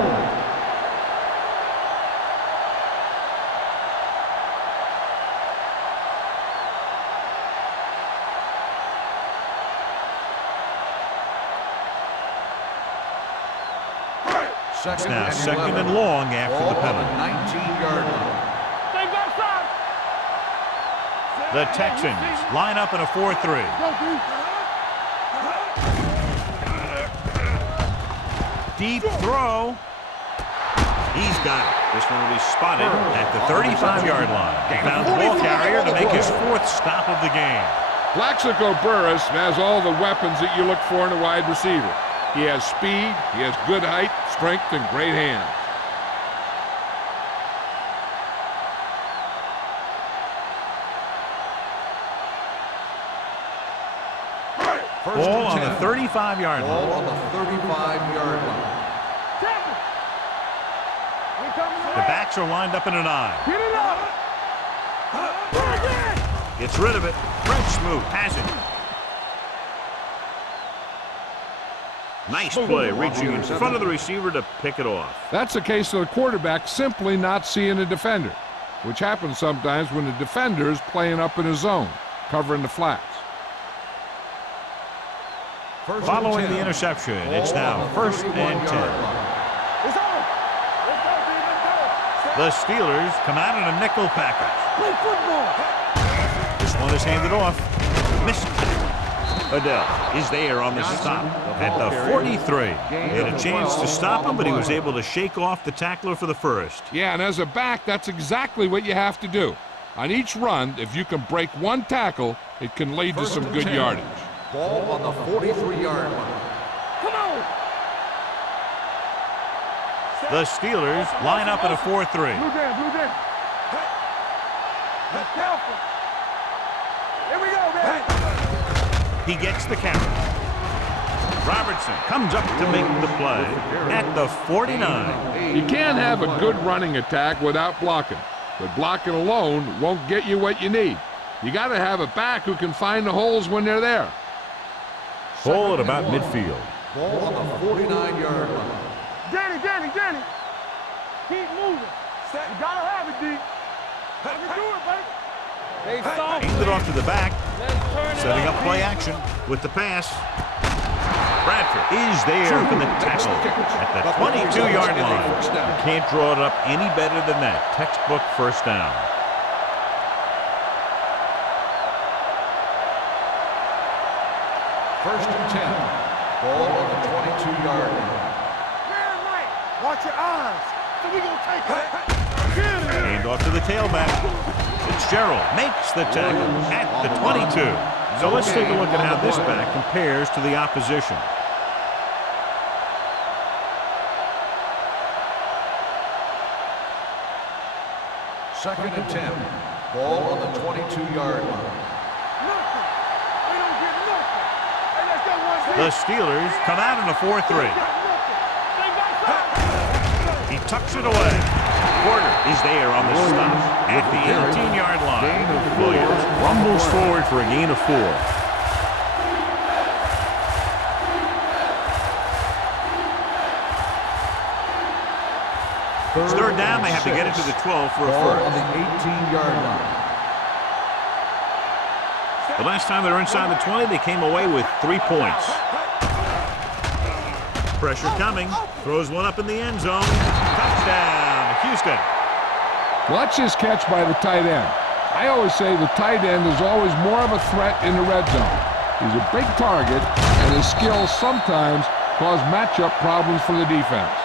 Now 2nd and long after the penalty. 19-yard line. Stay backside. The Texans line up in a 4-3. Go, D. deep throw. He's got it. This one will be spotted at the 35-yard line. He found the ball carrier to make his 4th stop of the game. Plaxico Burress has all the weapons that you look for in a wide receiver. He has speed, he has good height, strength, and great hands. Ball on the 35-yard line. Ball on the 35-yard line. The backs are lined up in an I. Get it up. Gets rid of it. French smooth. Has it. Nice play, reaching in front of the receiver to pick it off. That's the case of the quarterback simply not seeing a defender, which happens sometimes when the defender is playing up in his zone, covering the flats. Following the interception, it's now 1st and 10. It's on. Let's go, D. Let's go. The Steelers come out in a nickel package. Play football. This one is handed off. Missed. Adele is there on the stop at the 43. He had a chance to stop him, but he was able to shake off the tackler for the first. Yeah, and as a back, that's exactly what you have to do. On each run, if you can break one tackle, it can lead to some good yardage. Ball on the 43-yard line. Come on. The Steelers line up in a 4-3. Blue down, blue down. Be careful. Here we go, man. He gets the carry. Robertson comes up to make the play at the 49. You can't have a good running attack without blocking, but blocking alone won't get you what you need. You got to have a back who can find the holes when they're there. Ball at about midfield. Ball on the 49-yard line. Danny. Keep moving. You gotta have it, D. You can do it, baby. They soft. Handed off to the back. Setting up play action with the pass. Bradford is there for the tackle at the 22-yard line. Can't draw it up any better than that. Textbook first down. First and 10. Ball on the 22-yard line. Man, Mike, watch your eyes. So we gonna take it. Hand off to the tailback. Fitzgerald makes the tackle at the 22. So let's take a look at how this back compares to the opposition. Second and 10. Ball on the 22-yard line. Nothing. They don't get nothing. Hey, let's go one The Steelers come out in a 4-3. They got something. He tucks it away. Porter is there on the stop at the 18-yard line. Williams rumbles forward for a gain of 4. It's third down. They have to get it to the 12 for a Ball on first. the 18-yard line. The last time they were inside the 20, they came away with 3 points. Pressure coming. Throws one up in the end zone. Touchdown, Houston. Watch this catch by the tight end. I always say the tight end is always more of a threat in the red zone. He's a big target, and his skills sometimes cause matchup problems for the defense.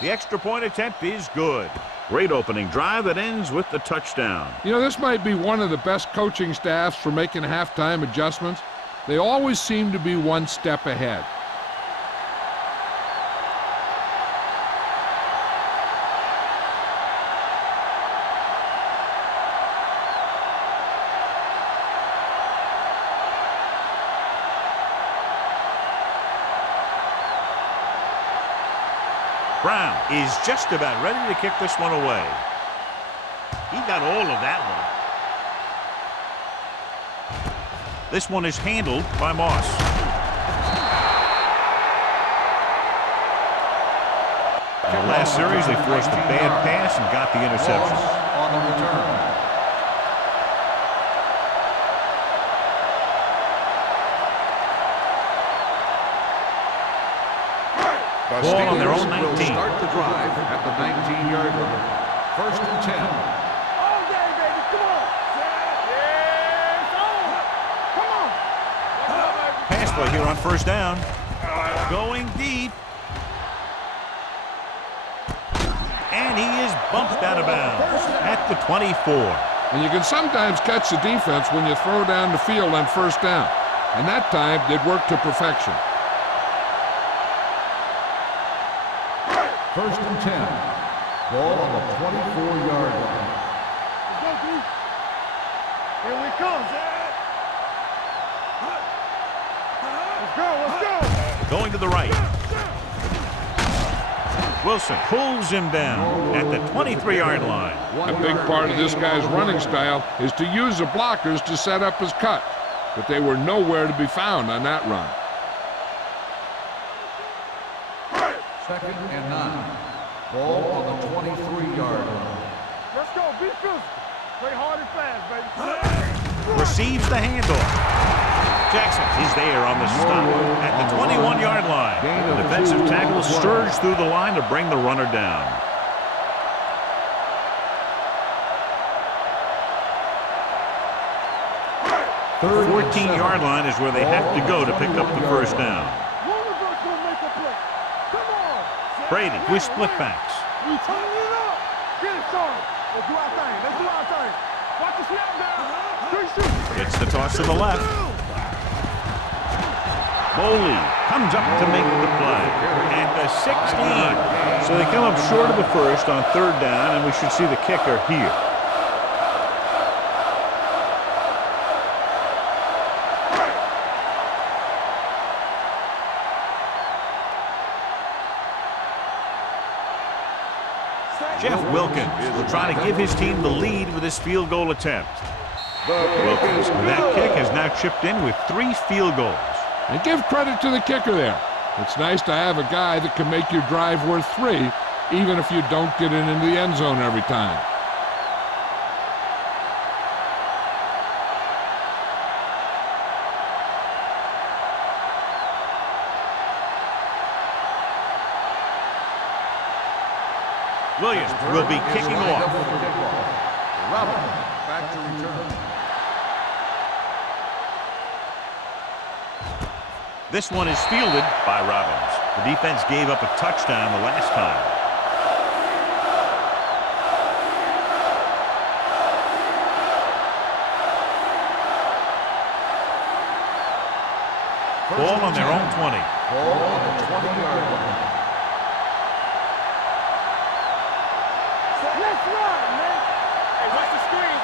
The extra point attempt is good. Great opening drive that ends with the touchdown. You know, this might be one of the best coaching staffs for making halftime adjustments. They always seem to be one step ahead. Brown is just about ready to kick this one away. He got all of that one. This one is handled by Moss. In the last series, they forced a bad pass and got the interception. On the return. The Ball on their Steelers own will 19. start the drive at the 19-yard line. First and 10. All day, baby. Come on. Yes, on. Come on. Pass play here on first down. Going deep. And he is bumped out of bounds at the 24. And you can sometimes catch the defense when you throw down the field on first down. And that time did work to perfection. First and 10. Ball on the 24-yard line. Let's go, D. Here we come. Let's go, let's go. Going to the right. Wilson pulls him down at the 23-yard line. A big part of this guy's running style is to use the blockers to set up his cut. But they were nowhere to be found on that run. Second and 9. Ball on the 23-yard line. Let's go, be physical. Play hard and fast, baby. Receives the handoff. Jackson is there on the stop at the 21-yard line. The defensive tackle surged through the line to bring the runner down. The 14-yard line is where they have to go to pick up the first down. Universe will make a play. Come on. Brady with split backs. We turn it up. Get it started. Let's do our thing. Let's do our thing. Watch the snap now. Good shoot. Gets the toss to the left. Boley comes up to make the play at the 16. So they come up short of the first on third down, and we should see the kicker here. Jeff Wilkins will try to give his team the lead with his field goal attempt. Wilkins, that kick has now chipped in with 3 field goals. And give credit to the kicker there. It's nice to have a guy that can make your drive worth 3, even if you don't get it into the end zone every time. Williams will be kicking off. Robin back to return. This one is fielded by Robbins. The defense gave up a touchdown the last time. Ball on their own 20. Ball on the 20-yard line. Let's run, man. Hey, watch the screen.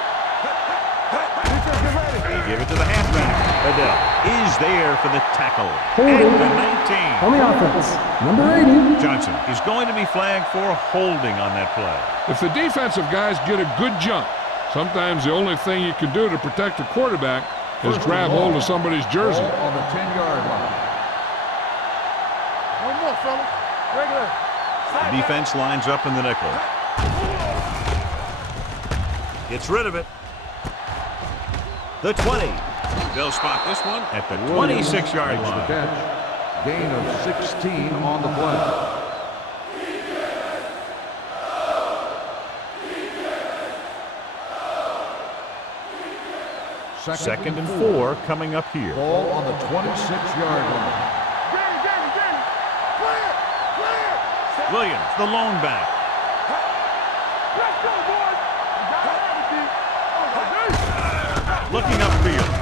Defense, get ready. They give it to the halfback. Adele is there for the tackle Holding. at the 19. On the offense, number 80. Johnson is going to be flagged for holding on that play. If the defensive guys get a good jump, sometimes the only thing you can do to protect a quarterback is grab hold of somebody's jersey. Ball on the 10-yard line. One more, fellas. Regular. The defense lines up in the nickel. Gets rid of it. The 20. They'll spot this one at the 26-yard Makes the line. catch. Gain of 16 on the play. Second and 4 coming up here. Ball on the 26-yard line. Danny. Clear. Williams, the lone back. Let's go, boys. You gotta have it, D. Looking upfield.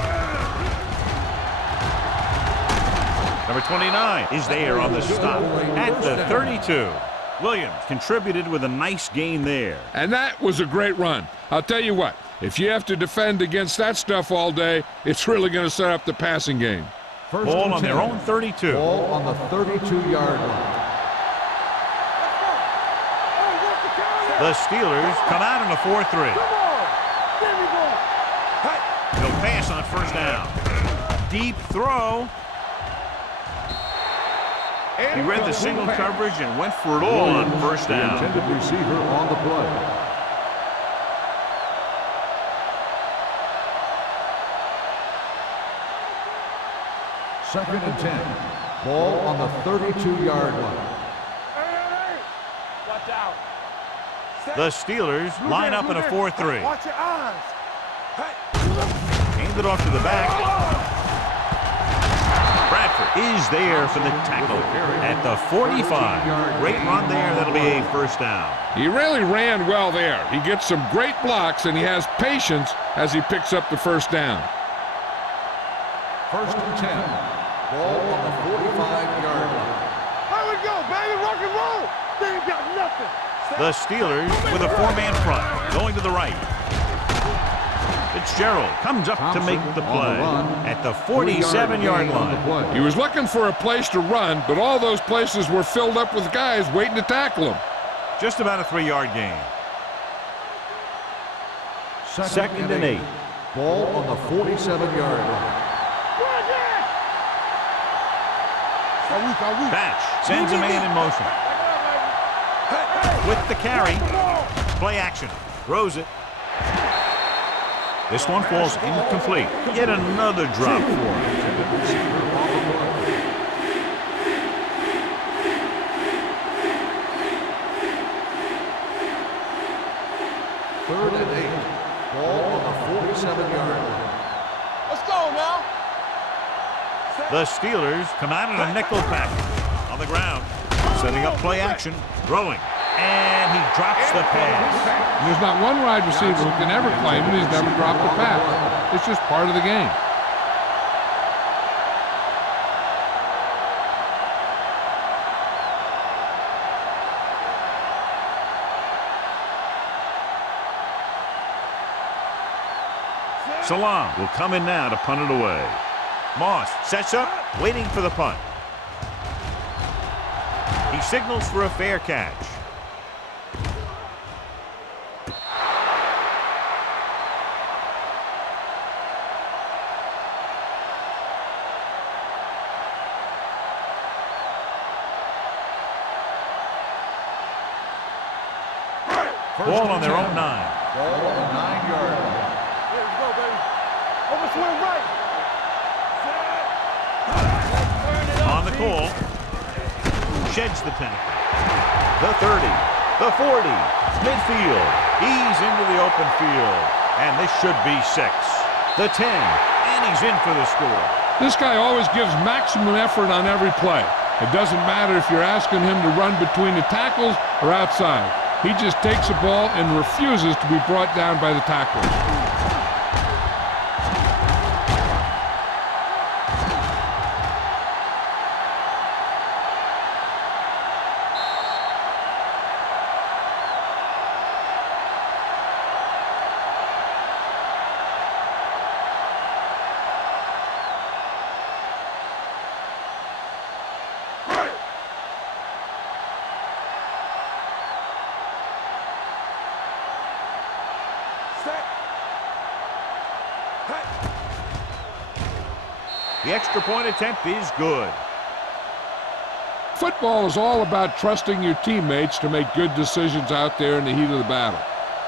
Number 29 is there on the stop at the 32. Williams contributed with a nice gain there. And that was a great run. I'll tell you what, if you have to defend against that stuff all day, it's really going to set up the passing game. First Ball and on 10. their own 32. Ball on the 32-yard line. The Steelers come out in a 4-3. Come on. There we go. He'll pass on first down. Deep throw. He read the single coverage and went for it all on first The down. intended receiver on the play. Second and 10. Ball on the 32-yard line. The Steelers line up in a 4-3. Watch your eyes. Hand it off to the back. Bradford is there for the tackle at the 45. Great run there. That'll be a first down. He really ran well there. He gets some great blocks, and he has patience as he picks up the first down. First and 10. Ball on the 45-yard line. Here we go, baby. Rock and roll. They ain't got nothing. The Steelers with a 4-man front going to the right. Fitzgerald comes up to make the play at the 47-yard line. He was looking for a place to run, but all those places were filled up with guys waiting to tackle him. Just about a 3-yard gain. Second and 8. Ball on the 47-yard line. Batch sends a man in motion. With the carry. Play action. Throws it. This one falls incomplete. Yet another drop for him. Third and 8. Ball on the 47-yard line. Let's go now. The Steelers come out in a nickel package on the ground. Setting up play action. Throwing. And he drops the pass. There's not one wide receiver who can ever claim that he's never dropped a pass. It's just part of the game. Salam will come in now to punt it away. Moss sets up, waiting for the punt. He signals for a fair catch. Ball on their own 9. Ball on the 9-yard line. Here we go, baby. Over swing right. On the call. Sheds the tackle. The 30. The 40. Midfield. He's into the open field. And this should be 6. The 10. And he's in for the score. This guy always gives maximum effort on every play. It doesn't matter if you're asking him to run between the tackles or outside. He just takes the ball and refuses to be brought down by the tacklers. The extra point attempt is good. Football is all about trusting your teammates to make good decisions out there in the heat of the battle.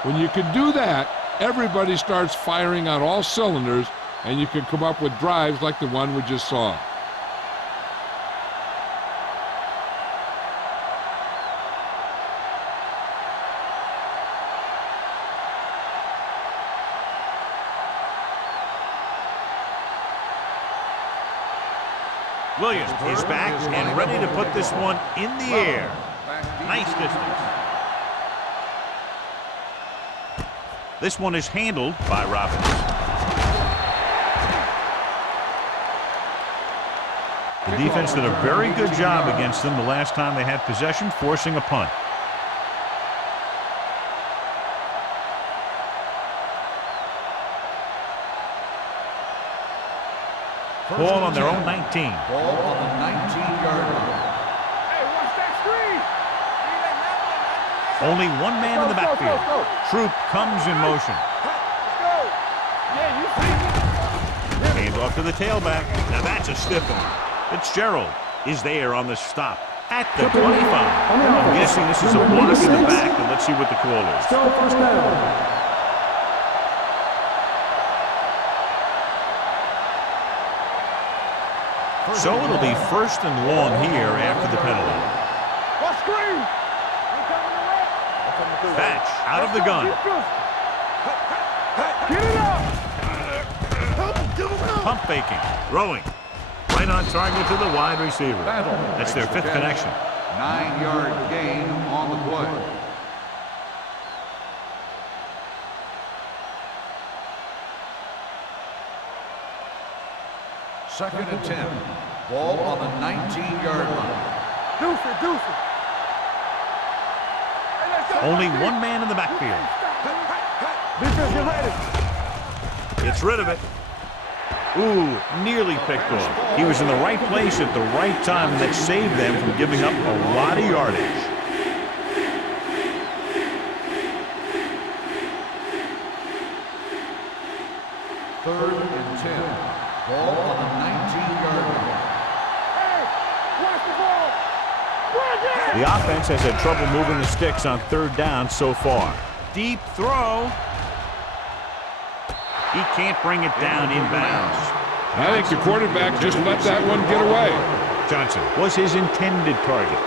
When you can do that, everybody starts firing on all cylinders, and you can come up with drives like the one we just saw. Williams is back and ready to put this one in the air. Nice distance. This one is handled by Robbins. The defense did a very good job against them the last time they had possession, forcing a punt. Ball on their own 19. Ball on the 19-yard line. Hey, watch that screen. Only one man in the backfield. Troop comes in motion. Let's go. Yeah, you see. Hand off to the tailback. Now that's a stiff one. Fitzgerald is there on the stop at the 25. I'm guessing this is a block in the back, and let's see what the call is. Still first down. So it'll be first and long here after the penalty. What screen? You coming to the right? Batch out of the gun. Get it up. Pump faking. Throwing. Right on target to the wide receiver. That's their 5th connection. 9-yard gain on the play. Second and 10. Ball on the 19-yard line. Deuce it. Only one man in the backfield. Defense, get ready. Gets rid of it. Ooh, nearly picked off. He was in the right place at the right time, and that saved them from giving up a lot of yardage. Third and 10. Ball on the 19-yard line. Hey, watch the ball. Bring it. The offense has had trouble moving the sticks on 3rd down so far. Deep throw. He can't bring it down inbounds. I think the quarterback just let that one get away. Johnson was his intended target.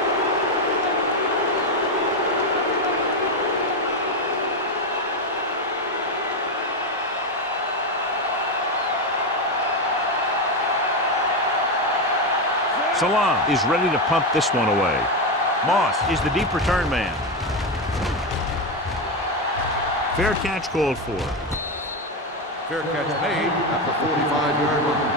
Salam is ready to pump this one away. Moss is the deep return man. Fair catch called for. Fair catch made at the 45-yard line.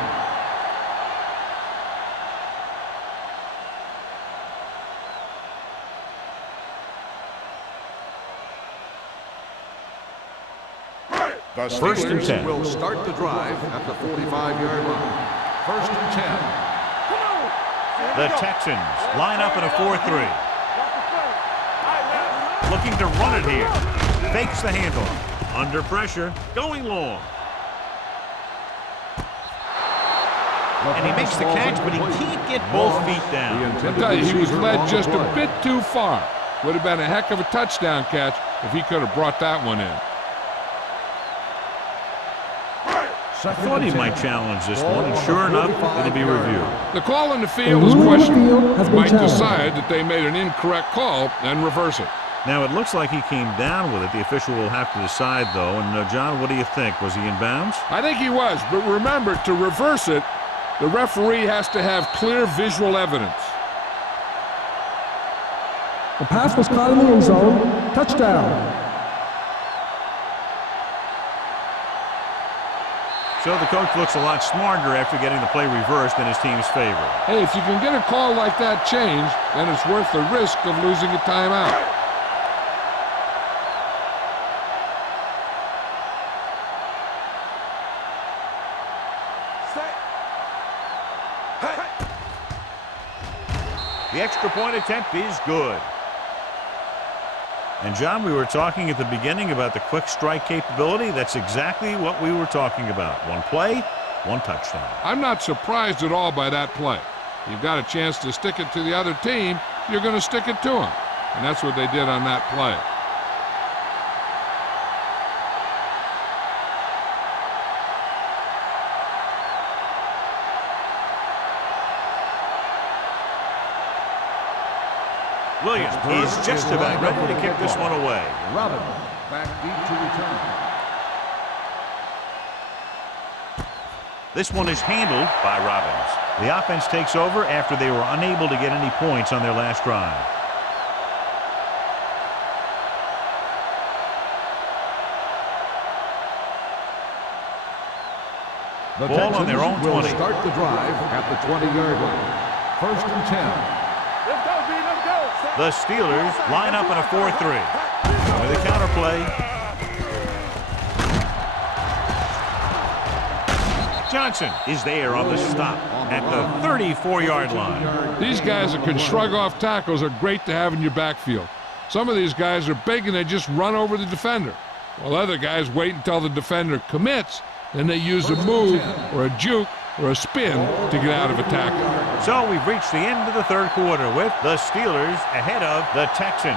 The First and 10. will start the drive at the 45-yard line. First and 10. The Texans line up in a 4-3. Looking to run it here. Fakes the handoff. Under pressure. Going long. And he makes the catch, but he can't get both feet down. I tell you, he was led just a bit too far. Would have been a heck of a touchdown catch if he could have brought that one in. I thought he might challenge this one, and sure enough, it'll be reviewed. The call in the field is questionable. Might decide that they made an incorrect call and reverse it. Now, it looks like he came down with it. The official will have to decide, though. And, John, what do you think? Was he in bounds? I think he was, but remember, to reverse it, the referee has to have clear visual evidence. The pass was caught in the end zone. Touchdown. So the coach looks a lot smarter after getting the play reversed in his team's favor. Hey, if you can get a call like that changed, then it's worth the risk of losing a timeout. The extra point attempt is good. And, John, we were talking at the beginning about the quick strike capability. That's exactly what we were talking about. One play, one touchdown. I'm not surprised at all by that play. You've got a chance to stick it to the other team, you're going to stick it to them. And that's what they did on that play. Williams is just about ready to kick this one away. Robin back deep to return. This one is handled by Robbins. The offense takes over after they were unable to get any points on their last drive. The Ball on their own 20. will start the drive at the 20-yard line. First and 10. Let's go, B, let's go. The Steelers line up in a 4-3. With a counterplay. Johnson is there on the stop at the 34-yard line. These guys that can shrug off tackles are great to have in your backfield. Some of these guys are big and they just run over the defender, while other guys wait until the defender commits, then they use a move or a juke or a spin to get out of a tackle. So we've reached the end of the third quarter with the Steelers ahead of the Texans,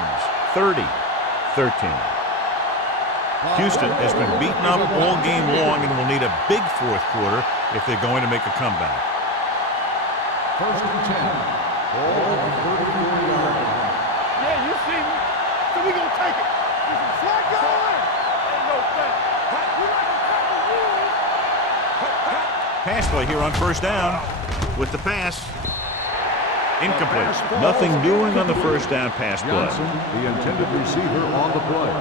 30-13. Houston has been beaten up all game long and will need a big fourth quarter if they're going to make a comeback. First and 10. Ball on the 34-yard line. Yeah, you see me. So we gonna take it. pass play here on first down with the pass. Incomplete. Nothing doing on the first down pass play. Johnson, the intended receiver on the play.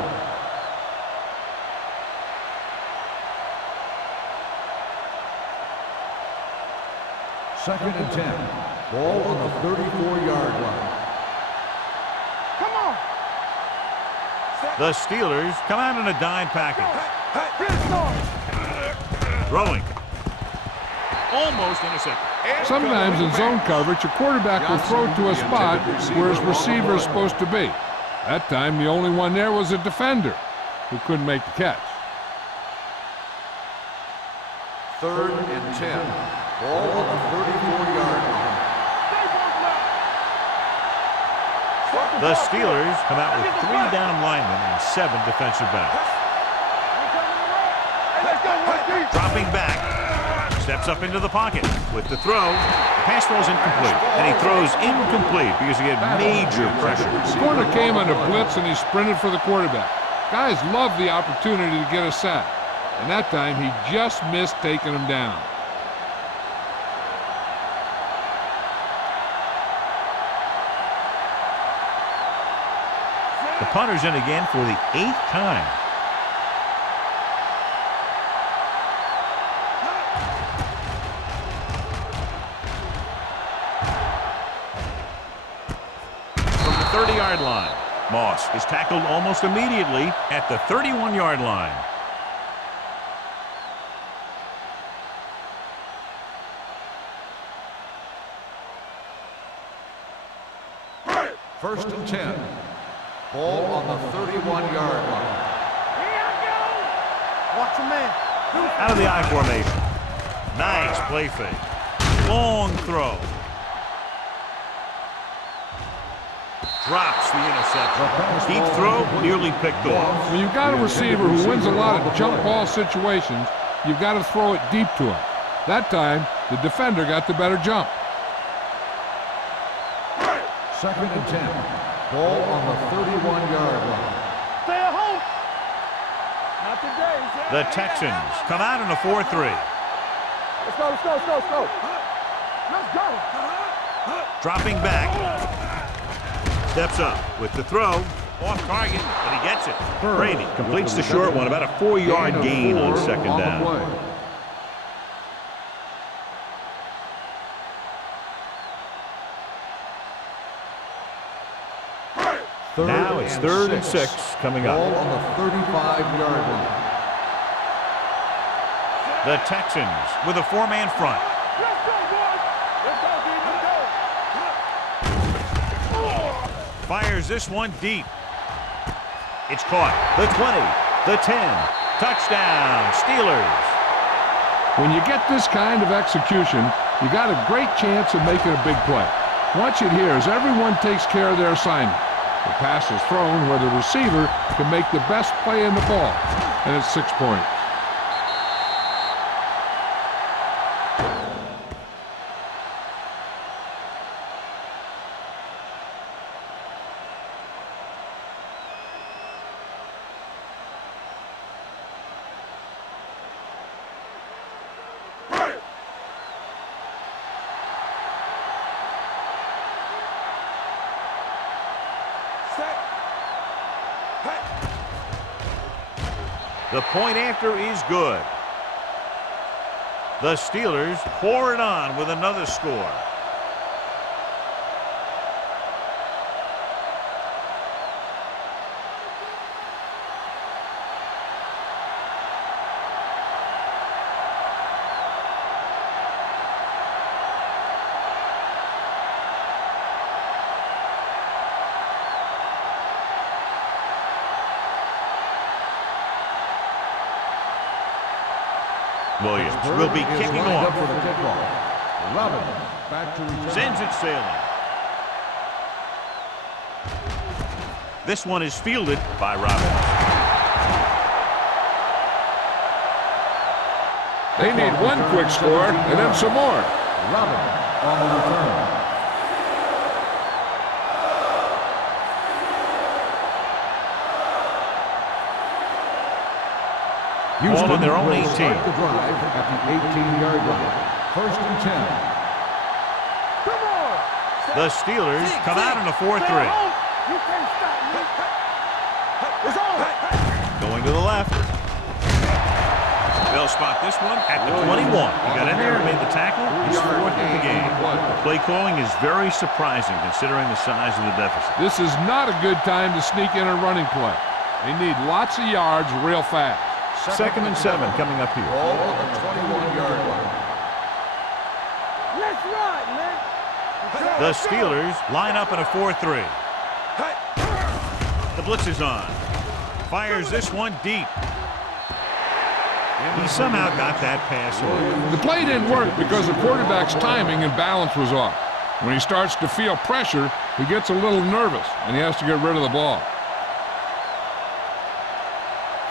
Second and 10. Ball on the 34-yard line. Come on. The Steelers come out in a dime package. Get started. Throwing. Almost intercepted. Sometimes in zone coverage, a quarterback will throw to a spot where his receiver is supposed to be. That time, the only one there was a defender who couldn't make the catch. Third and 10. Ball on the 34-yard line. The Steelers come out with 3 down linemen and 7 defensive backs. Dropping back. Steps up into the pocket with the throw. The pass throw is incomplete. And he throws incomplete because he had major pressure. The corner came on a blitz and he sprinted for the quarterback. Guys love the opportunity to get a sack. And that time he just missed taking him down. The punter's in again for the 8th time. From the 30-yard line, Moss is tackled almost immediately at the 31-yard line. First and 10. Ball on the 31-yard line. Watch your man. Out of the I formation. Nice play fake. Long throw. Drops the interception. Deep throw, nearly picked off. When you've got a receiver who wins a lot of jump ball situations, you've got to throw it deep to him. That time, the defender got the better jump. Second and 10. Ball on the 31-yard line. Stay at home. Not today. The Texans come out in a 4-3. Let's go, let's go, let's go, let's go. Let's go. Dropping back. Steps up with the throw. Off target, but he gets it. Brady Completes the short one, about a 4-yard gain on second down. Now it's 3rd and 6 coming up. Ball on the 35-yard line. The Texans with a 4-man front. Let's go, boys. Let's go, D. Let's go. Fires this one deep. It's caught. The 20, the 10. Touchdown, Steelers. When you get this kind of execution, you got a great chance of making a big play. Watch it here as everyone takes care of their assignment. The pass is thrown where the receiver can make the best play in the ball, and it's 6 points. The point after is good. The Steelers pour it on with another score. Williams will be kicking off. For the kickoff. Robin back to return. Sends it sailing. This one is fielded by Robbins. They need one quick score and then some more. Robin on the return. Ball on their own will 18. start the drive at the 18-yard line. First and 10. Come on. The Steelers come out in a 4-3. You can't stop me. It's on. Going to the left. They'll spot this one at the 21. He got in there and made the tackle. He's fourth in the game. Play calling is very surprising considering the size of the deficit. This is not a good time to sneak in a running play. They need lots of yards real fast. Second and 7 coming up here. Ball on the 21-yard line. Let's ride, man. The Steelers line up in a 4-3. The blitz is on. Fires this one deep. He somehow got that pass off. The play didn't work because the quarterback's timing and balance was off. When he starts to feel pressure, he gets a little nervous, and he has to get rid of the ball.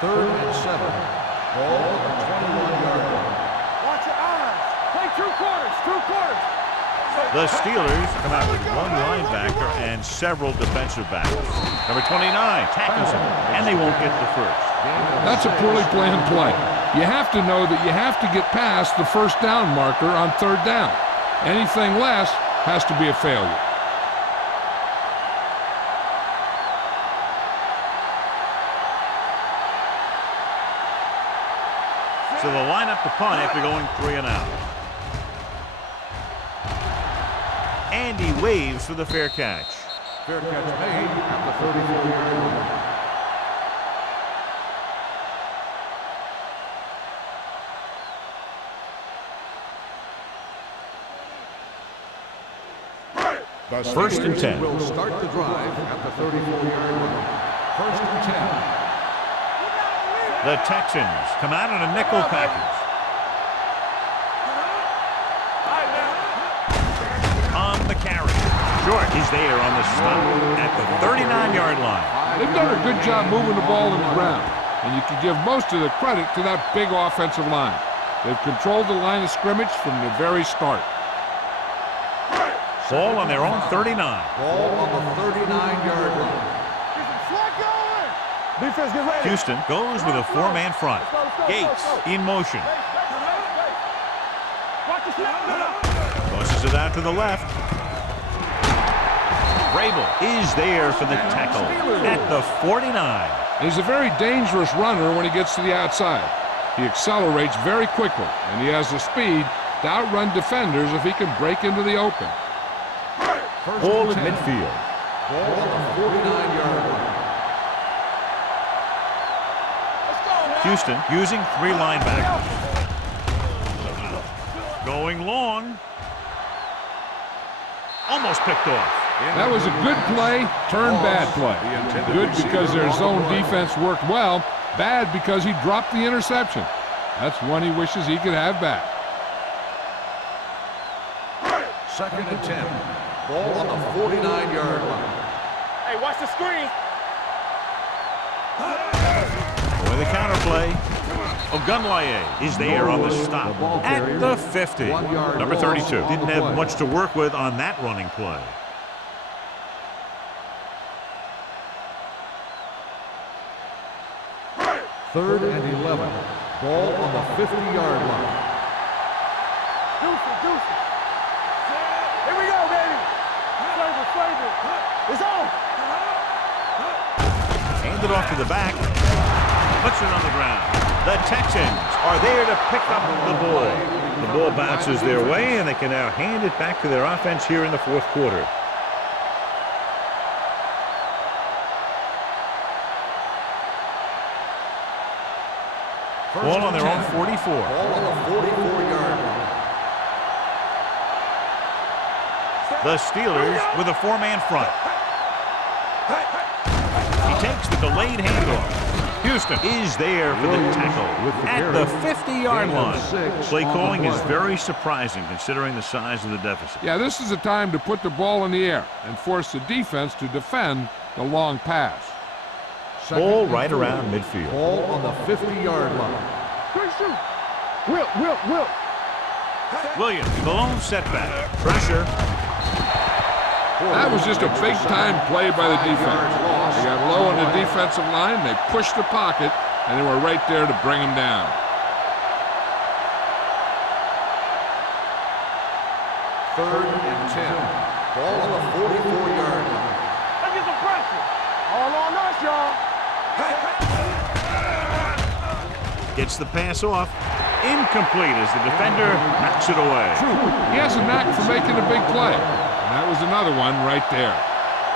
Third and 7. Ball on the 21-yard line. Watch your eyes. Play 2 quarters. 2 quarters. The Steelers come out with one linebacker and several defensive backs. Number 29 tackles him, and they won't get the first. That's a poorly planned play. You have to know that you have to get past the first down marker on 3rd down. Anything less has to be a failure. So they'll line up the punt after going 3 and out. And he waves for the fair catch. Fair catch made at the 34-yard line. First and 10. Will start the drive at the 34-yard line. First and 10. The Texans come out in a nickel package. On the carry. Short. He's there on the stop at the 39-yard line. They've done a good job moving the ball in the ground, and you can give most of the credit to that big offensive line. They've controlled the line of scrimmage from the very start. Ball on their own 39. Ball on the 39-yard line. Defense, get ready. Houston goes with a 4-man front. Gates in motion. Watch the snap. Tosses it out to the left. Vrabel is there for the tackle at the 49. He's a very dangerous runner when he gets to the outside. He accelerates very quickly, and he has the speed to outrun defenders if he can break into the open. Ball at midfield. Ball on the 49-yard line. Houston using 3 linebackers. Going long. Almost picked off. That was a good play, turned bad play. Good because their zone defense worked well, bad because he dropped the interception. That's one he wishes he could have back. Second and 10. Ball on the 49-yard line. Hey, watch the screen. With the counter play. Ogunlaye is there on the stop at the 50. Number 32 didn't have much to work with on that running play. Third and 11. Ball on the 50-yard line. Deuce. Here we go, baby. Flavor. It's on. Hand it off to the back. Puts it on the ground. The Texans are there to pick up the ball. The ball bounces their way, and they can now hand it back to their offense here in the 4th quarter. Ball on their own 44. Ball on the 44-yard line. The Steelers with a 4-man front. He takes the delayed handoff. Houston is there for the tackle at the 50-yard line. Play calling is very surprising considering the size of the deficit. Yeah, this is a time to put the ball in the air and force the defense to defend the long pass. Ball right around midfield. Ball on the 50-yard line. Quick shoot. Will. Williams, the lone setback. Pressure. That was just a big-time play by the defense. They got low on the defensive line, they pushed the pocket, and they were right there to bring him down. Third and 10. Ball on the 44-yard line. Let's get some pressure. All on us, y'all. Gets the pass off. Incomplete as the defender knocks it away. He has a knack for making a big play. And that was another one right there.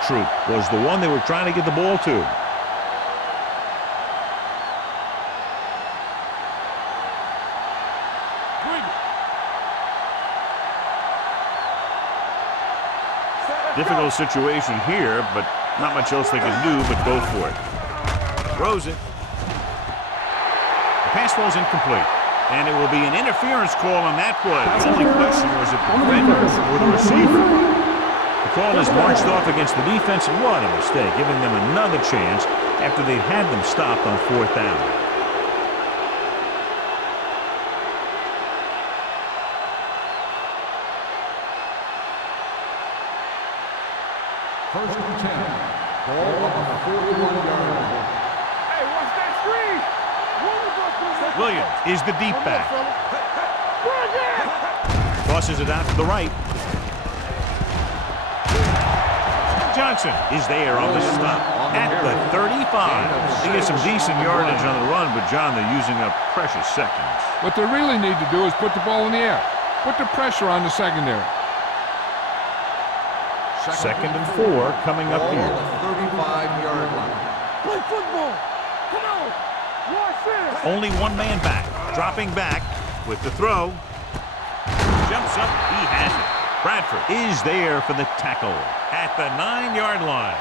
Troop was the one they were trying to get the ball to. Difficult situation here, but not much else they can do but go for it. Throws it. The pass falls incomplete. And it will be an interference call on that play. The only question was if the defender or the receiver. The call is marched off against the defense, and what a mistake, giving them another chance after they'd had them stopped on 4th down. First and 10. Ball on the 41-yard line. Hey, watch that screen. Williams is the deep back. Bring it. Tosses it out to the right. Johnson is there on the stop at the 35. They get some decent yardage on the run, but John, they're using up precious seconds. What they really need to do is put the ball in the air. Put the pressure on the secondary. Second and 4 coming up here. Ball on the 35-yard line. Play football. Come on. Watch this. Only one man back. Dropping back with the throw. Jumps up. He has it. Bradford is there for the tackle at the 9-yard line.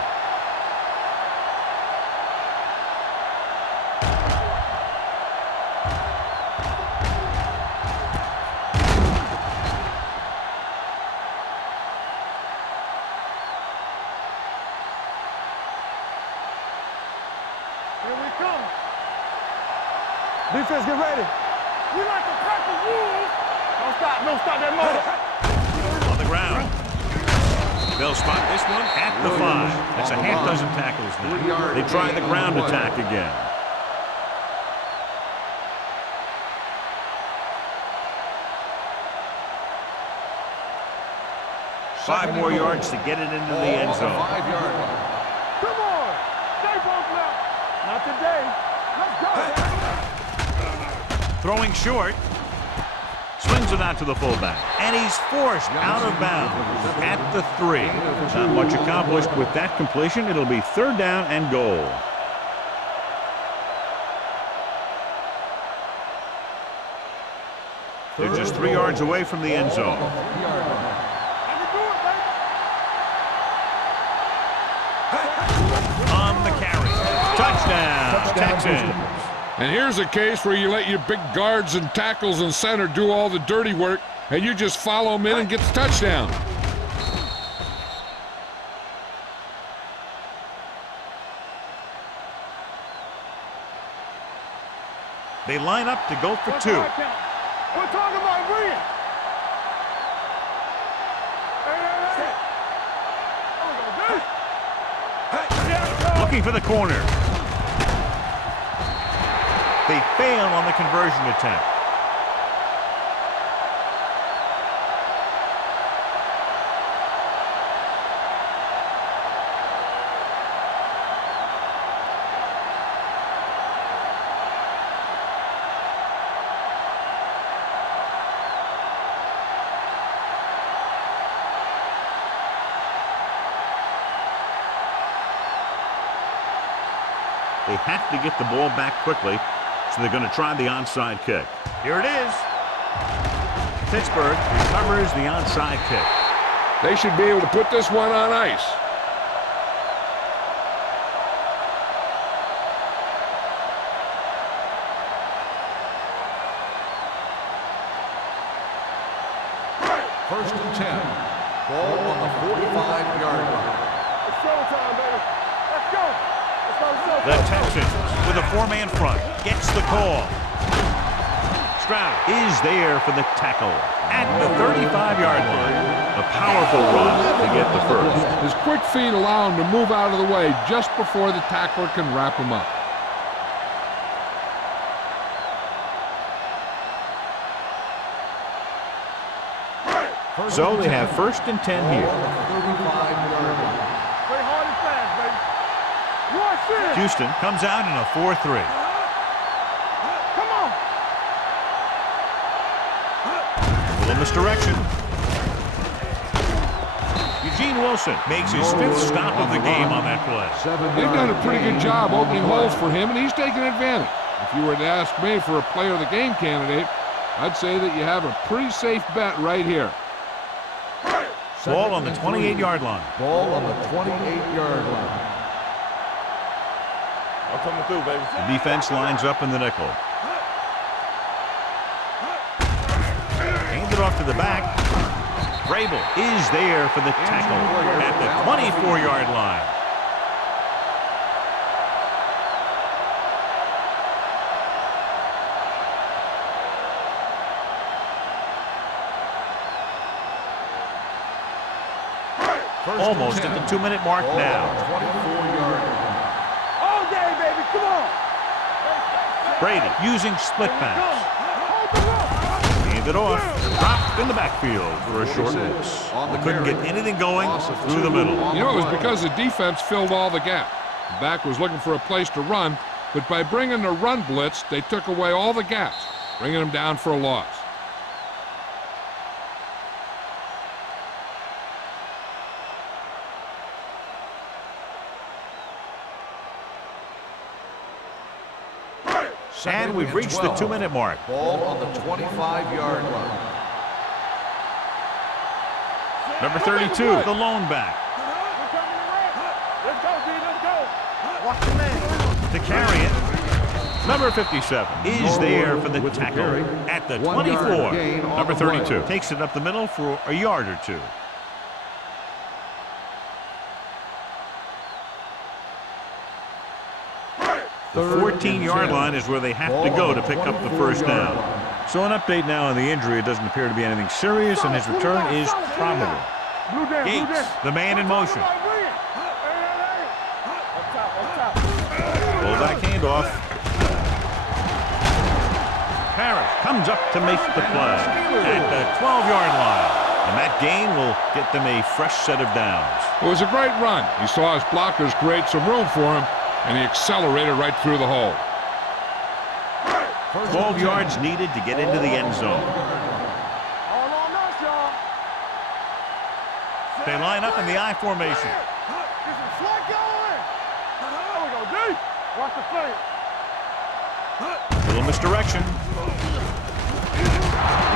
Here we come. Defense, get ready. We like to crack the rules. Don't stop that motor. On the ground. They'll spot this one at the 5. That's a half dozen tackles now. They try the ground attack again. Five more yards to get it into the end zone. 5-yard line. Come on. Stay both now. Not today. Let's go. Throwing short. Swings it out to the fullback. And he's forced out of bounds at the 3. Not much accomplished with that completion. It'll be 3rd down and goal. They're just 3 yards away from the end zone. On the carry. Touchdown, Texans. And here's a case where you let your big guards and tackles and center do all the dirty work, and you just follow them in and get the touchdown. They line up to go for 2. We're talking about brilliant. Looking for the corner. They fail on the conversion attempt. They have to get the ball back quickly, so they're going to try the onside kick. Here it is. Pittsburgh recovers the onside kick. They should be able to put this one on ice. First and 10. Ball on the 45-yard line. It's showtime, baby. Let's go. Let's go. The Texans, with a 4-man front, gets the call. Stroud is there for the tackle at the 35-yard line. A powerful run to get the first. His quick feet allow him to move out of the way just before the tackler can wrap him up. So they have 1st and 10 here. Play hard and fast, baby. Watch this. Houston comes out in a 4-3. Come on. A little misdirection. Eugene Wilson makes his 5th stop of the game on that play. They've done a pretty good job opening holes for him, and he's taking advantage. If you were to ask me for a player of the game candidate, I'd say that you have a pretty safe bet right here. Ball on the 28-yard line. Ball on the 28-yard line. I'm coming through, baby. The defense lines up in the nickel. Handed off to the back. Vrabel is there for the tackle at the 24-yard line. Almost at the 2-minute mark now. 24-yard line. All day, baby. Come on. Brady using split Go. pass. Hold the rope. Handed off. Dropped in the backfield for a short loss. They couldn't get anything going through the middle. You know, it was because the defense filled all the gap. The back was looking for a place to run, but by bringing the run blitz, they took away all the gaps, bringing them down for a loss. And we've reached the 2-minute mark. Ball on the 25-yard line. Number 32, the lone back. Let's go, D. Let's go. Watch the man. To carry it, number 57 is there for the tackle at the 24. Number 32 takes it up the middle for a yard or two. The 14-yard line is where they have to go to pick up the first down. So an update now on the injury. It doesn't appear to be anything serious, and his return is probable. Gates, the man in motion. Fullback handoff. Parrish comes up to make the play at the 12-yard line. And that gain will get them a fresh set of downs. It was a great run. He saw his blockers create some room for him, and he accelerated right through the hole. 12 yards needed to get into the end zone. All on us, y'all. They line up in the I formation. Get some slack going. There we go, D. Watch the fake. Little misdirection.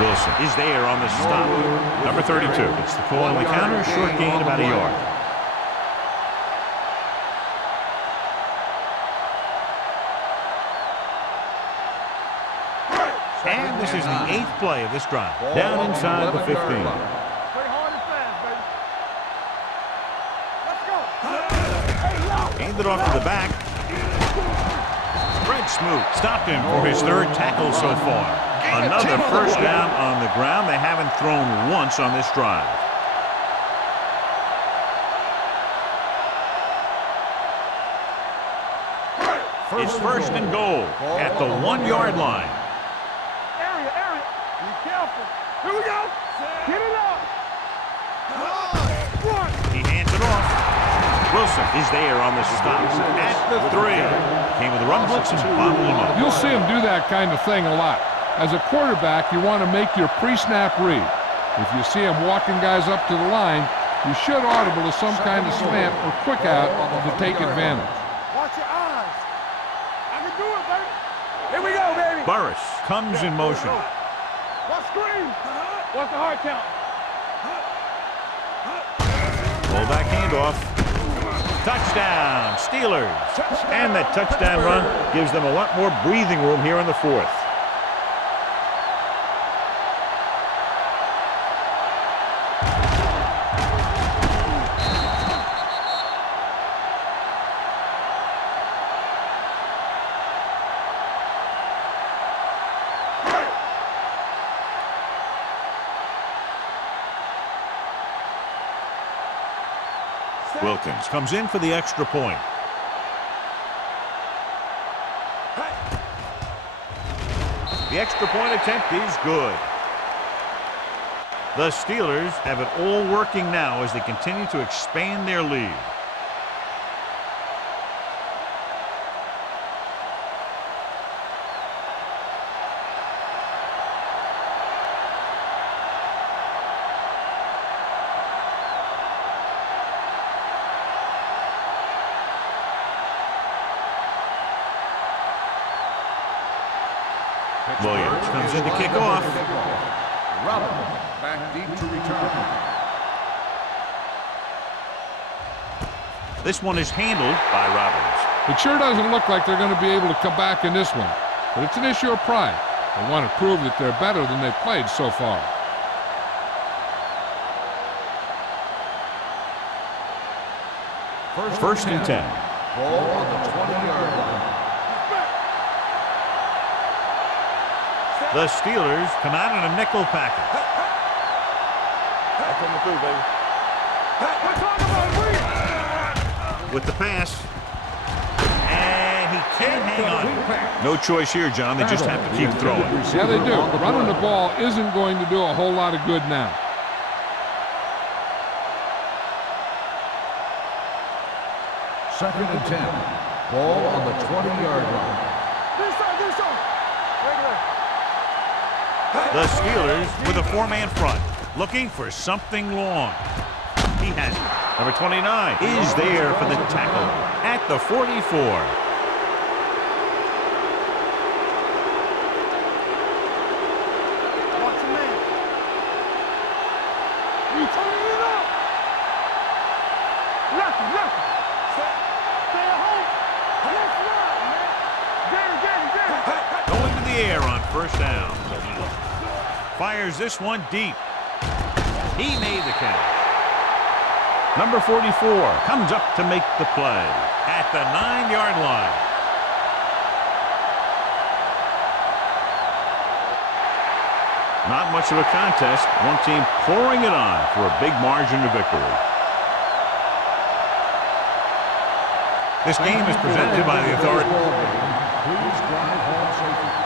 Wilson is there on the stop. Number 32 gets the call on the counter. Short gain about a yard. And this is the 8th play of this drive. Down inside the 15. Play hard and fast, baby. Let's go. Handed off to the back. Spread smooth. Stopped him for his 3rd tackle so far. Another first down on the ground. They haven't thrown once on this drive. It's 1st and goal at the 1-yard line. Area. Be careful. Here we go. Get it up. Run. He hands it off. Wilson is there on the stop at the 3. Came with a run blitz and bottled him up. You'll see him do that kind of thing a lot. As a quarterback, you want to make your pre-snap read. If you see him walking guys up to the line, you should audible to some kind of slant or quick out to take advantage. Watch your eyes. I can do it, baby. Here we go, baby. Burris comes in motion. Watch screen. Watch the hard count. Fullback handoff. Touchdown, Steelers. And that touchdown run gives them a lot more breathing room here in the 4th. Wilkins comes in for the extra point. The extra point attempt is good. The Steelers have it all working now as they continue to expand their lead. Williams comes in to kick off. Robert back deep to return. This one is handled by Robbins. It sure doesn't look like they're going to be able to come back in this one, but it's an issue of pride. They want to prove that they're better than they've played so far. First and 10. Ball on the 20-yard line. The Steelers come out in a nickel package. With the pass. And he can't hang on. No choice here, John. They just have to keep throwing. Yeah, they do. Running the ball isn't going to do a whole lot of good now. Second and 10. Ball on the 20-yard line. The Steelers with a four-man front, looking for something long. He has it. Number 29 is there for the tackle at the 44. Watch him, man. You turning it up. Left. Stay at home. Left line, man. Going to the air on first down. Fires this one deep. He made the catch. Number 44 comes up to make the play at the 9-yard line. Not much of a contest. One team pouring it on for a big margin of victory. This game is presented by the authority. Please drive home safely.